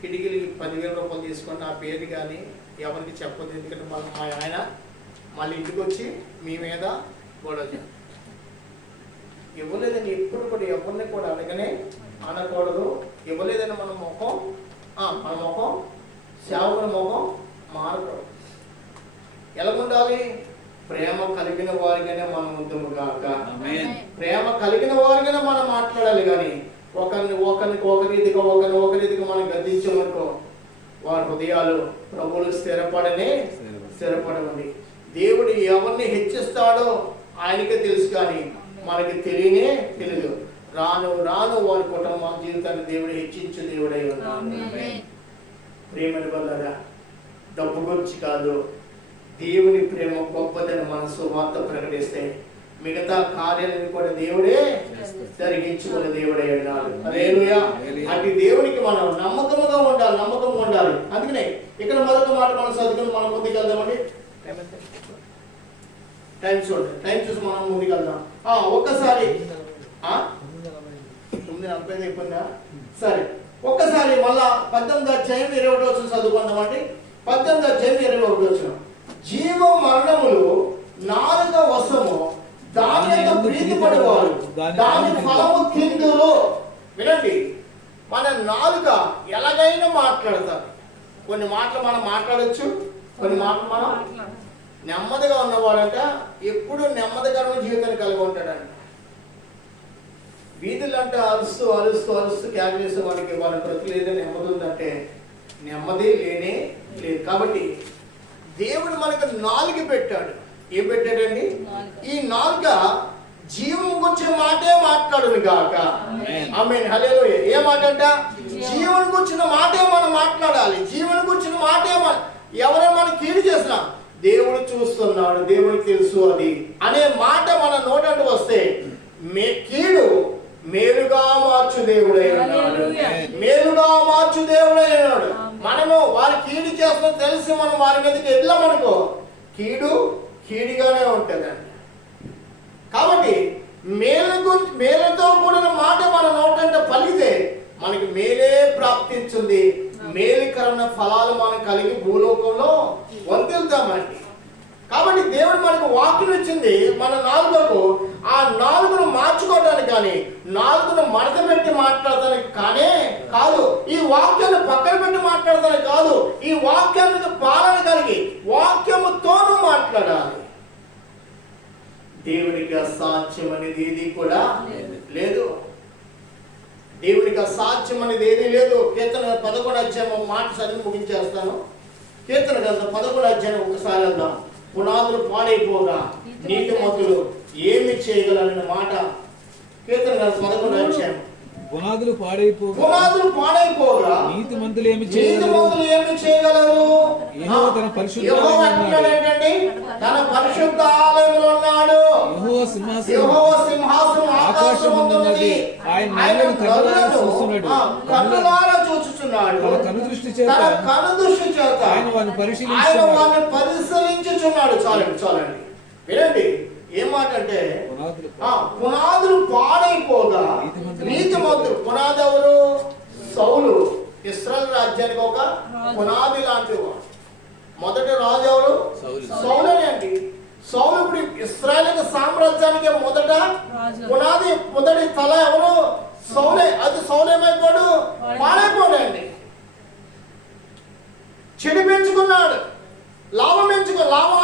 కిటికీలకి 10,000 రూపాయలు తీసుకొని నా పేరు కానీ ఎవరికి చెప్పదు. ఎందుకంటే మా ఆయన మళ్ళీ ఇంటికి వచ్చి మీ మీద గొడవ ఇవ్వలేదని ఎప్పుడు కూడా ఎవరిని కూడా అడగనే అనకూడదు. ఇవ్వలేదని మన ముఖం సేవకుని ముఖం మారకూడదు. ఎలా ఉండాలి? ప్రేమ కలిగిన వారిగానే మనం ఉందాము గాక. ప్రేమ కలిగిన వారిగానే మనం మాట్లాడాలి. కానీ ఒకరిని ఒక రీతిగా మనం గద్దించమనుకో వారి హృదయాలు ప్రభువులు స్థిరపడమండి. దేవుడు ఎవరిని హెచ్చిస్తాడో ఆయనకే తెలుసు, కానీ మనకి తెలియదు. రాను వారి కుటుంబ జీవితాన్ని దేవుడు హెచ్చించు దేవుడై ఉన్నాడు. ప్రేమని వల్ల డబ్బు గురించి కాదు, దేవుని ప్రేమ గొప్పదని మనసు వార్త ప్రకటిస్తే మిగతా కార్యాలను కూడా దేవుడే జరిగించుకునే దేవుడై ఉన్నాడు. హల్లెలూయా. అటు దేవునికి మనం నమ్మకంగా ఉండాలి. అందుకనే ఇక్కడ మొదటి మాట మనం చదువుకుని మనం ముందుకెళ్దామండి. టైం చూసి మనం ముందుకెళ్దాం. ఒక్కసారి 9:40 అయిపోయిందా? సరే, ఒక్కసారి మళ్ళా 18వ అధ్యాయం 21 చదువుకుందామండి. 18వ అధ్యాయం 21. జీవం మరణములు నాలుక వశము, దాని యొక్క ప్రీతిపడేవారు దాని ఫలము తిందురు. వినండి, మన నాలుక ఎలాగైనా మాట్లాడతారు. కొన్ని మాటలు మనం మాట్లాడచ్చు, కొన్ని మాటలు మనం నెమ్మదిగా ఉన్నవాడంట ఎప్పుడు నెమ్మదికరమైన జీవితాన్ని కలిగి ఉంటాడంట. వీధులంట అరుస్తూ క్యాబినేస్ వాడికి వాళ్ళ ప్రతి ఏదో నెమ్మది ఉందంటే నెమ్మది లేనే లేదు. కాబట్టి దేవుడు మనకు నాలుక పెట్టాడు. ఏం పెట్టాడండి? ఈ నాలుక జీవం గురించి మాటే మాట్లాడును గాక. ఆమేన్, హల్లెలూయా. ఏ మాట అంట? జీవన గురించిన మాటే మనం మాట్లాడాలి. జీవన గురించిన మాటే ఎవరైనా మనం కీడు చేసినా దేవుడు చూస్తున్నాడు, దేవుడికి తెలుసు అది అనే మాట మన నోటంటూ వస్తే కీడు మేలుగా మార్చు దేవుడై ఉన్నాడు. మేలుగా మార్చు దేవుడై ఉన్నాడు. మనము వారి కీడు చేస్తున్న తెలిసి మనం వారి మీదకి వెళ్ళామనుకో, కీడు కీడుగానే ఉంటుందండి. కాబట్టి మేలుతో కూడిన మాట మన నోటంట పలికితే మనకి మేలే ప్రాప్తించింది. మేలుకరమైన ఫలాలు మనం కలిగి భూలోకంలో వర్ధిల్తామండి. కాబట్టి దేవుడు మనకు వాక్యం ఇచ్చింది మన నాలుకకు. ఆ నాలుగును మార్చుకోవడానికి కానీ, నాలుగును మడత పెట్టి మాట్లాడటానికి కానీ కాదు. ఈ వాక్యాన్ని పక్కన పెట్టి మాట్లాడటానికి కాదు. ఈ వాక్యానికి పాలన కలిగి వాక్యముతోనూ మాట్లాడాలి. దేవునికి అసాధ్యం అనేది ఏది కూడా లేదు. దేవునికి అసాధ్యం అనేది ఏది లేదు. కీర్తన 11 అధ్యాయం మాట చదివి ముగించేస్తాను. కీర్తన గ్రంథం 11 అధ్యాయం ఒకసారి వెళ్దాం. పునాదులు పాడైపోగా నీతిమంతులు ఏమి చేయగలరన్న మాట. కీర్తన గ్రంథం 11 అధ్యాయం. పునాదులు పాడైపోగా నీతిమంతులు ఏమి చేయగలరు? యెహోవా తన పరిశుద్ధ తన పరిశుద్ధ ఆలయంలో ఉన్నాడు. యెహోవా సింహాసనం ఆకాశమందున్నది. ఆయన కన్నులారా చూచుచున్నాడు. తన కనుదృష్టి చేత ఆయన వారిని పరిశీలించుచున్నాడు. చాలండి వినండి. ఏం మాట అంటే పునాదులు పాడైపోగా నీతిమంతులు. పునాది ఎవరు? సౌలు. ఇశ్రాయేలు రాజ్యానికి ఒక పునాది లాంటి వాడు. మొదటి రాజు ఎవరు? సౌలే అండి. సౌలు ఇప్పుడు ఇశ్రాయేలు సామ్రాజ్యానికి మొదట పునాది, మొదటి తల ఎవరు? సౌలే. అది సౌలేమైపోయాడు? పాడైపోయాడండి. చెడు పెంచుకున్నాడు, లాభం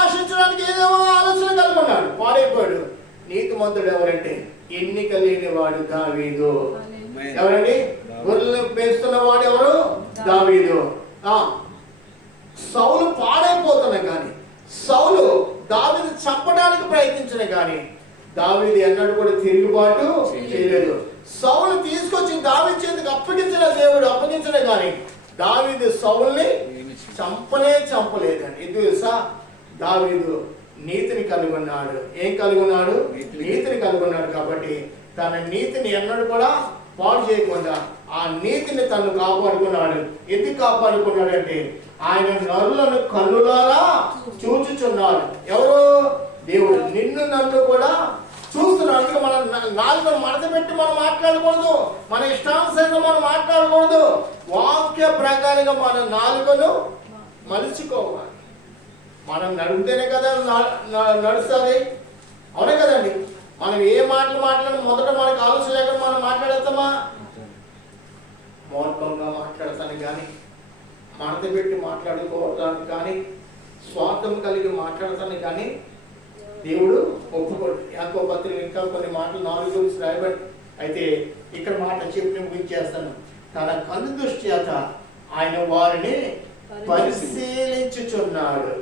ఆశించడానికి ఏదేమో ఆలోచన కలుగున్నాడు, పాడైపోయాడు. నీతిమంతుడు ఎవరంటే ఎన్నిక లేని వాడు దావీదు. ఎవరండి? గొర్రెలు పెంచుతున్న వాడు ఎవరు? దావీదు. సౌలు పాడైపోతున్నా కానీ, సౌలు దావీదు చంపడానికి ప్రయత్నించిన కానీ దావీదు ఎన్నడూ కూడా తిరుగుబాటు చేయలేదు. సౌలు తీసుకొచ్చి దావీదు చేతికి అప్పగించిన దేవుడు అప్పగించిన కానీ దావీదు సౌల్ని చంపలేదండి. ఇది తెలుసా? దావీదు నీతిని కలిగి ఉన్నాడు. ఏం కలిగి ఉన్నాడు? నీతిని కలిగి ఉన్నాడు. కాబట్టి తన నీతిని ఎన్నడూ కూడా పాడు చేయకుండా ఆ నీతిని తను కాపాడుకున్నాడు. ఎందుకు కాపాడుకున్నాడంటే ఆయన నరులను కన్నులారా చూచుచున్నాడు. ఎవరు? దేవుడు. నిన్ను నన్ను కూడా చూస్తున్నాడు. అందుకే మన నాలుగును మడత పెట్టి మనం మాట్లాడకూడదు. మన ఇష్టానుసారంగా మనం మాట్లాడకూడదు. వాక్య ప్రకారంగా మన నాలుగును మలుచుకోవాలి. మనం నడిపితేనే కదా నడుస్తుంది. అవునే కదండి. మనం ఏ మాటలు మాట్లాడి మొదట మనకు ఆలోచన లేకుండా మనం మాట్లాడతామా? మూర్ఖంగా మాట్లాడతాను కానీ, మడత పెట్టి మాట్లాడుకోవటానికి కానీ, స్వార్థం కలిగి మాట్లాడతాను కానీ దేవుడు ఒప్పుకోడు. యాకోబు పత్రిక ఇంకా కొన్ని మాటలు 4 గురించి రాయబడి అయితే ఇక్కడ మాట చెప్పి ముగించేస్తాను. తన కన్ను దృష్టి చేత ఆయన వారిని పరిశీలించుచున్నాడు.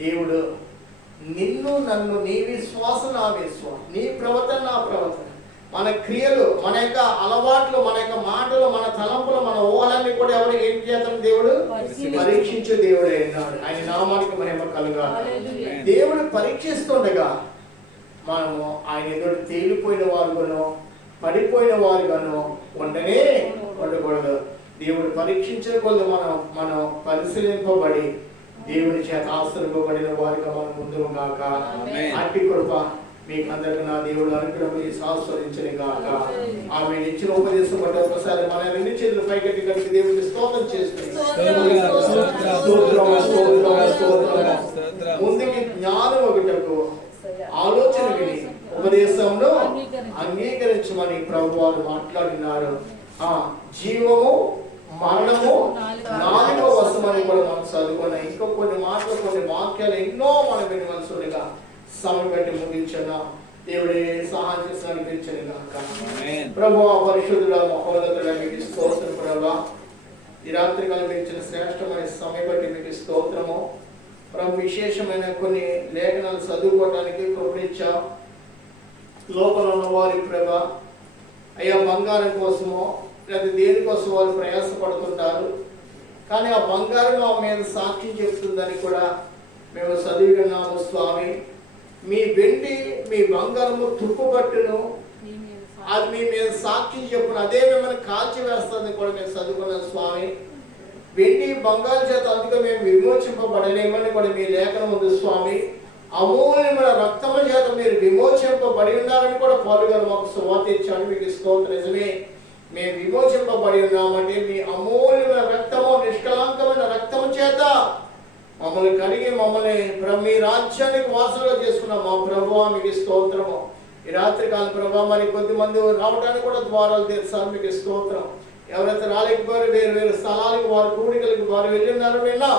దేవుడు నిన్ను నన్ను, నీ విశ్వాసం నా విశ్వాసం, నీ ప్రవర్తన నా ప్రవర్తన, మన క్రియలు, మన యొక్క అలవాట్లు, మన యొక్క మాటలు, మన తలంపులు, మన ఊహలన్నీ కూడా ఎవరు ఏం చేస్తాడు? దేవుడు పరీక్షించే దేవుడు అయినాడు. ఆయన నామానికి మహిమ కలుగాలి. దేవుడు పరీక్షిస్తుండగా మనము ఆయన ఎదురు తేలిపోయిన వారుగానో పడిపోయిన వారుగానో ఉండకూడదు. దేవుడు పరీక్షించే కొద్ది మనం పరిశీలింపబడి దేవుని చేత ఆశ్రయింపబడిన వారిగా మనం ముందుకు గాక. అట్టి కృప మీకు అందరికీ నా దేవుడు అనుగ్రహించి ఆస్వాదించని గాక. ఆమె ఇచ్చిన ఉపదేశం బట్టి ఒకసారి మన 2 చేతులు పైకెత్తి కలిసి దేవుడికి స్తోత్రం చేసుకుని ముందుకి జ్ఞానం ఒకటకు ఆలోచన విని ఉపదేశంలో అంగీకరించమని ప్రభు వారు మాట్లాడినారు. జీవము మరణము నాలుగ వశమని కూడా మనం చదువుకున్నాం. ఇంకో కొన్ని మాటలు, కొన్ని వాక్యాలు ఎన్నో మనం వినవలసిగా సమయం పెట్టి ముగించున్నాం. దేవుడే సహాయం చేసి అనిపించని గాక. ప్రభువా పరిశుద్ధుడా మహోన్నతుడా మీకు స్తోత్రం. ప్రభువా ఈ రాత్రి కాలం ఇచ్చిన శ్రేష్టమైన సమయం బట్టి మీకు స్తోత్రము. ప్రభు విశేషమైన కొన్ని లేఖనాలు చదువుకోవడానికి కృపనిచ్చాం. లోపల ఉన్న వారి ప్రభా అయ్యా బంగారం కోసమో లేదా దేనికోసం వాళ్ళు ప్రయాసపడుతుంటారు. కానీ ఆ బంగారం ఆ మీద సాక్షి చెప్తుందని కూడా మేము చదివినాము. స్వామి, మీ వెండి మీ బంగారము తుప్పుపట్టును, అది మీ మీద సాక్షి చెప్పున అదే మిమ్మల్ని కాల్చి వేస్తుంది కూడా మేము చదువుకున్నాం స్వామి. వెండి బంగారు చేత అందుకే మేము విమోచింపబడలేమని కూడా మీ లేఖనం ఉంది స్వామి. అమూల్యమైన రక్తముల చేత మీరు విమోచింపబడి ఉన్నారని కూడా పౌలు గారు మాకు సువార్త ఇచ్చాడు. మీకు స్తోత్రం. నిజమే, మేము విమోచింపబడి ఉన్నామంటే మీ అమూల్యమైన రక్తము, నిష్కలంకమైన రక్తము చేత మమ్మల్ని కడిగి మమ్మల్ని మీ రాజ్యానికి వాసనగా చేసుకున్నాం మా ప్రభువా. మీకు స్తోత్రము. ఈ రాత్రి కాల ప్రభావ మరి కొద్దిమంది రావడానికి కూడా ద్వారాలు తెరిచారు. మీకు స్తోత్రం. ఎవరైతే రాలేకపోయారో వేరు వేరు స్థలాలకు వారి కూడికలకు వారు వెళ్ళినారో విన్నా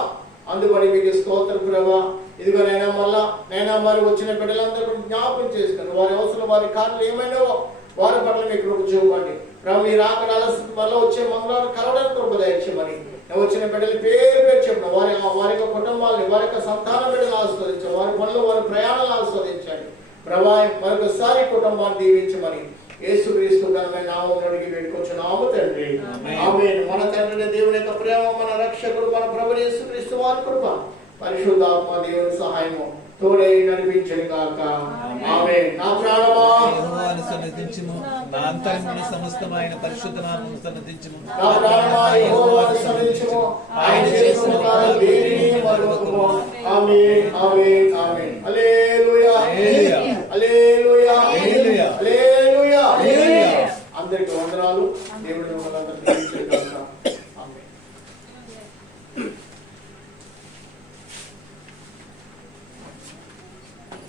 అందుకని మీకు స్తోత్రం ప్రభా. ఇదిగో నైనా మళ్ళా నైనా మరి వచ్చిన బిడ్డలందరూ జ్ఞాపకం చేసుకుని వారి అవసరం వారి కార్లు ఏమైనా వారి పట్ల మీకు కృప చూపండి ప్రభు. మీరు అక్కడ మళ్ళీ వచ్చే మంగళవారం కలవడానికి కృప దయచేయమని వచ్చిన బిడ్డలు పేరు పేరు చెప్పిన వారి యొక్క కుటుంబాలని వారి యొక్క సంతాన బిడ్డలు ఆస్వాదించండి. వారి పనులు వారి ప్రయాణాలు ఆస్వాదించండి ప్రభా. మరొకసారి కుటుంబాన్ని దీవించమని యేసుక్రీస్తు ఘనమైన నామములోనికి వేడుకొచ్చున్నాము తండ్రి. ఆమేన్. మన తండ్రి దేవుని యొక్క ప్రేమ, మన రక్షకుడు మన ప్రభు యేసుక్రీస్తు వారి కృప, పరిశుద్ధాత్మ దేవుని సహాయము తోడై నడిపించను గాక. ఆమేన్. నా ప్రాణమా యెహోవాను సన్నిధించుము, నా అంతరంగమున సమస్తమైన పరిశుద్ధ నామమును సన్నిధించుము. నా ప్రాణమా యెహోవాను సన్నిధించుము, ఆయన చేసిన కార్యాలు దేనిని మరువకుము. ఆమేన్. ఆమేన్. ఆమేన్. హల్లెలూయా. హల్లెలూయా. హల్లెలూయా. హల్లెలూయా. హల్లెలూయా. అందరికీ వందనాలు. దేవుని మనందరికీ దీవించును గాక. ఆమేన్.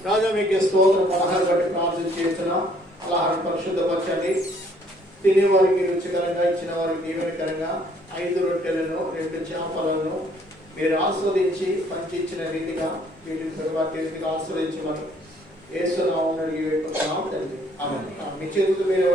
రాజా మీకు స్తోత్రం. పలహారం బట్టి ప్రార్థన చేస్తున్నాం. ఆహారం పరిశుద్ధపరచండి. తినేవారికి రుచికరంగా, ఇచ్చిన వారికి దీవెనకరంగా 5 రొట్టెలను 2 చేపలను మీరు ఆస్వాదించి పంచిచ్చిన రీతిగా వీటిని తరువాత రీతిగా ఆస్వాదించమని యేసు నామమున అడిగి వేడుకుంటున్నాం తండ్రి. ఆమేన్. మీ చేతులు మీరు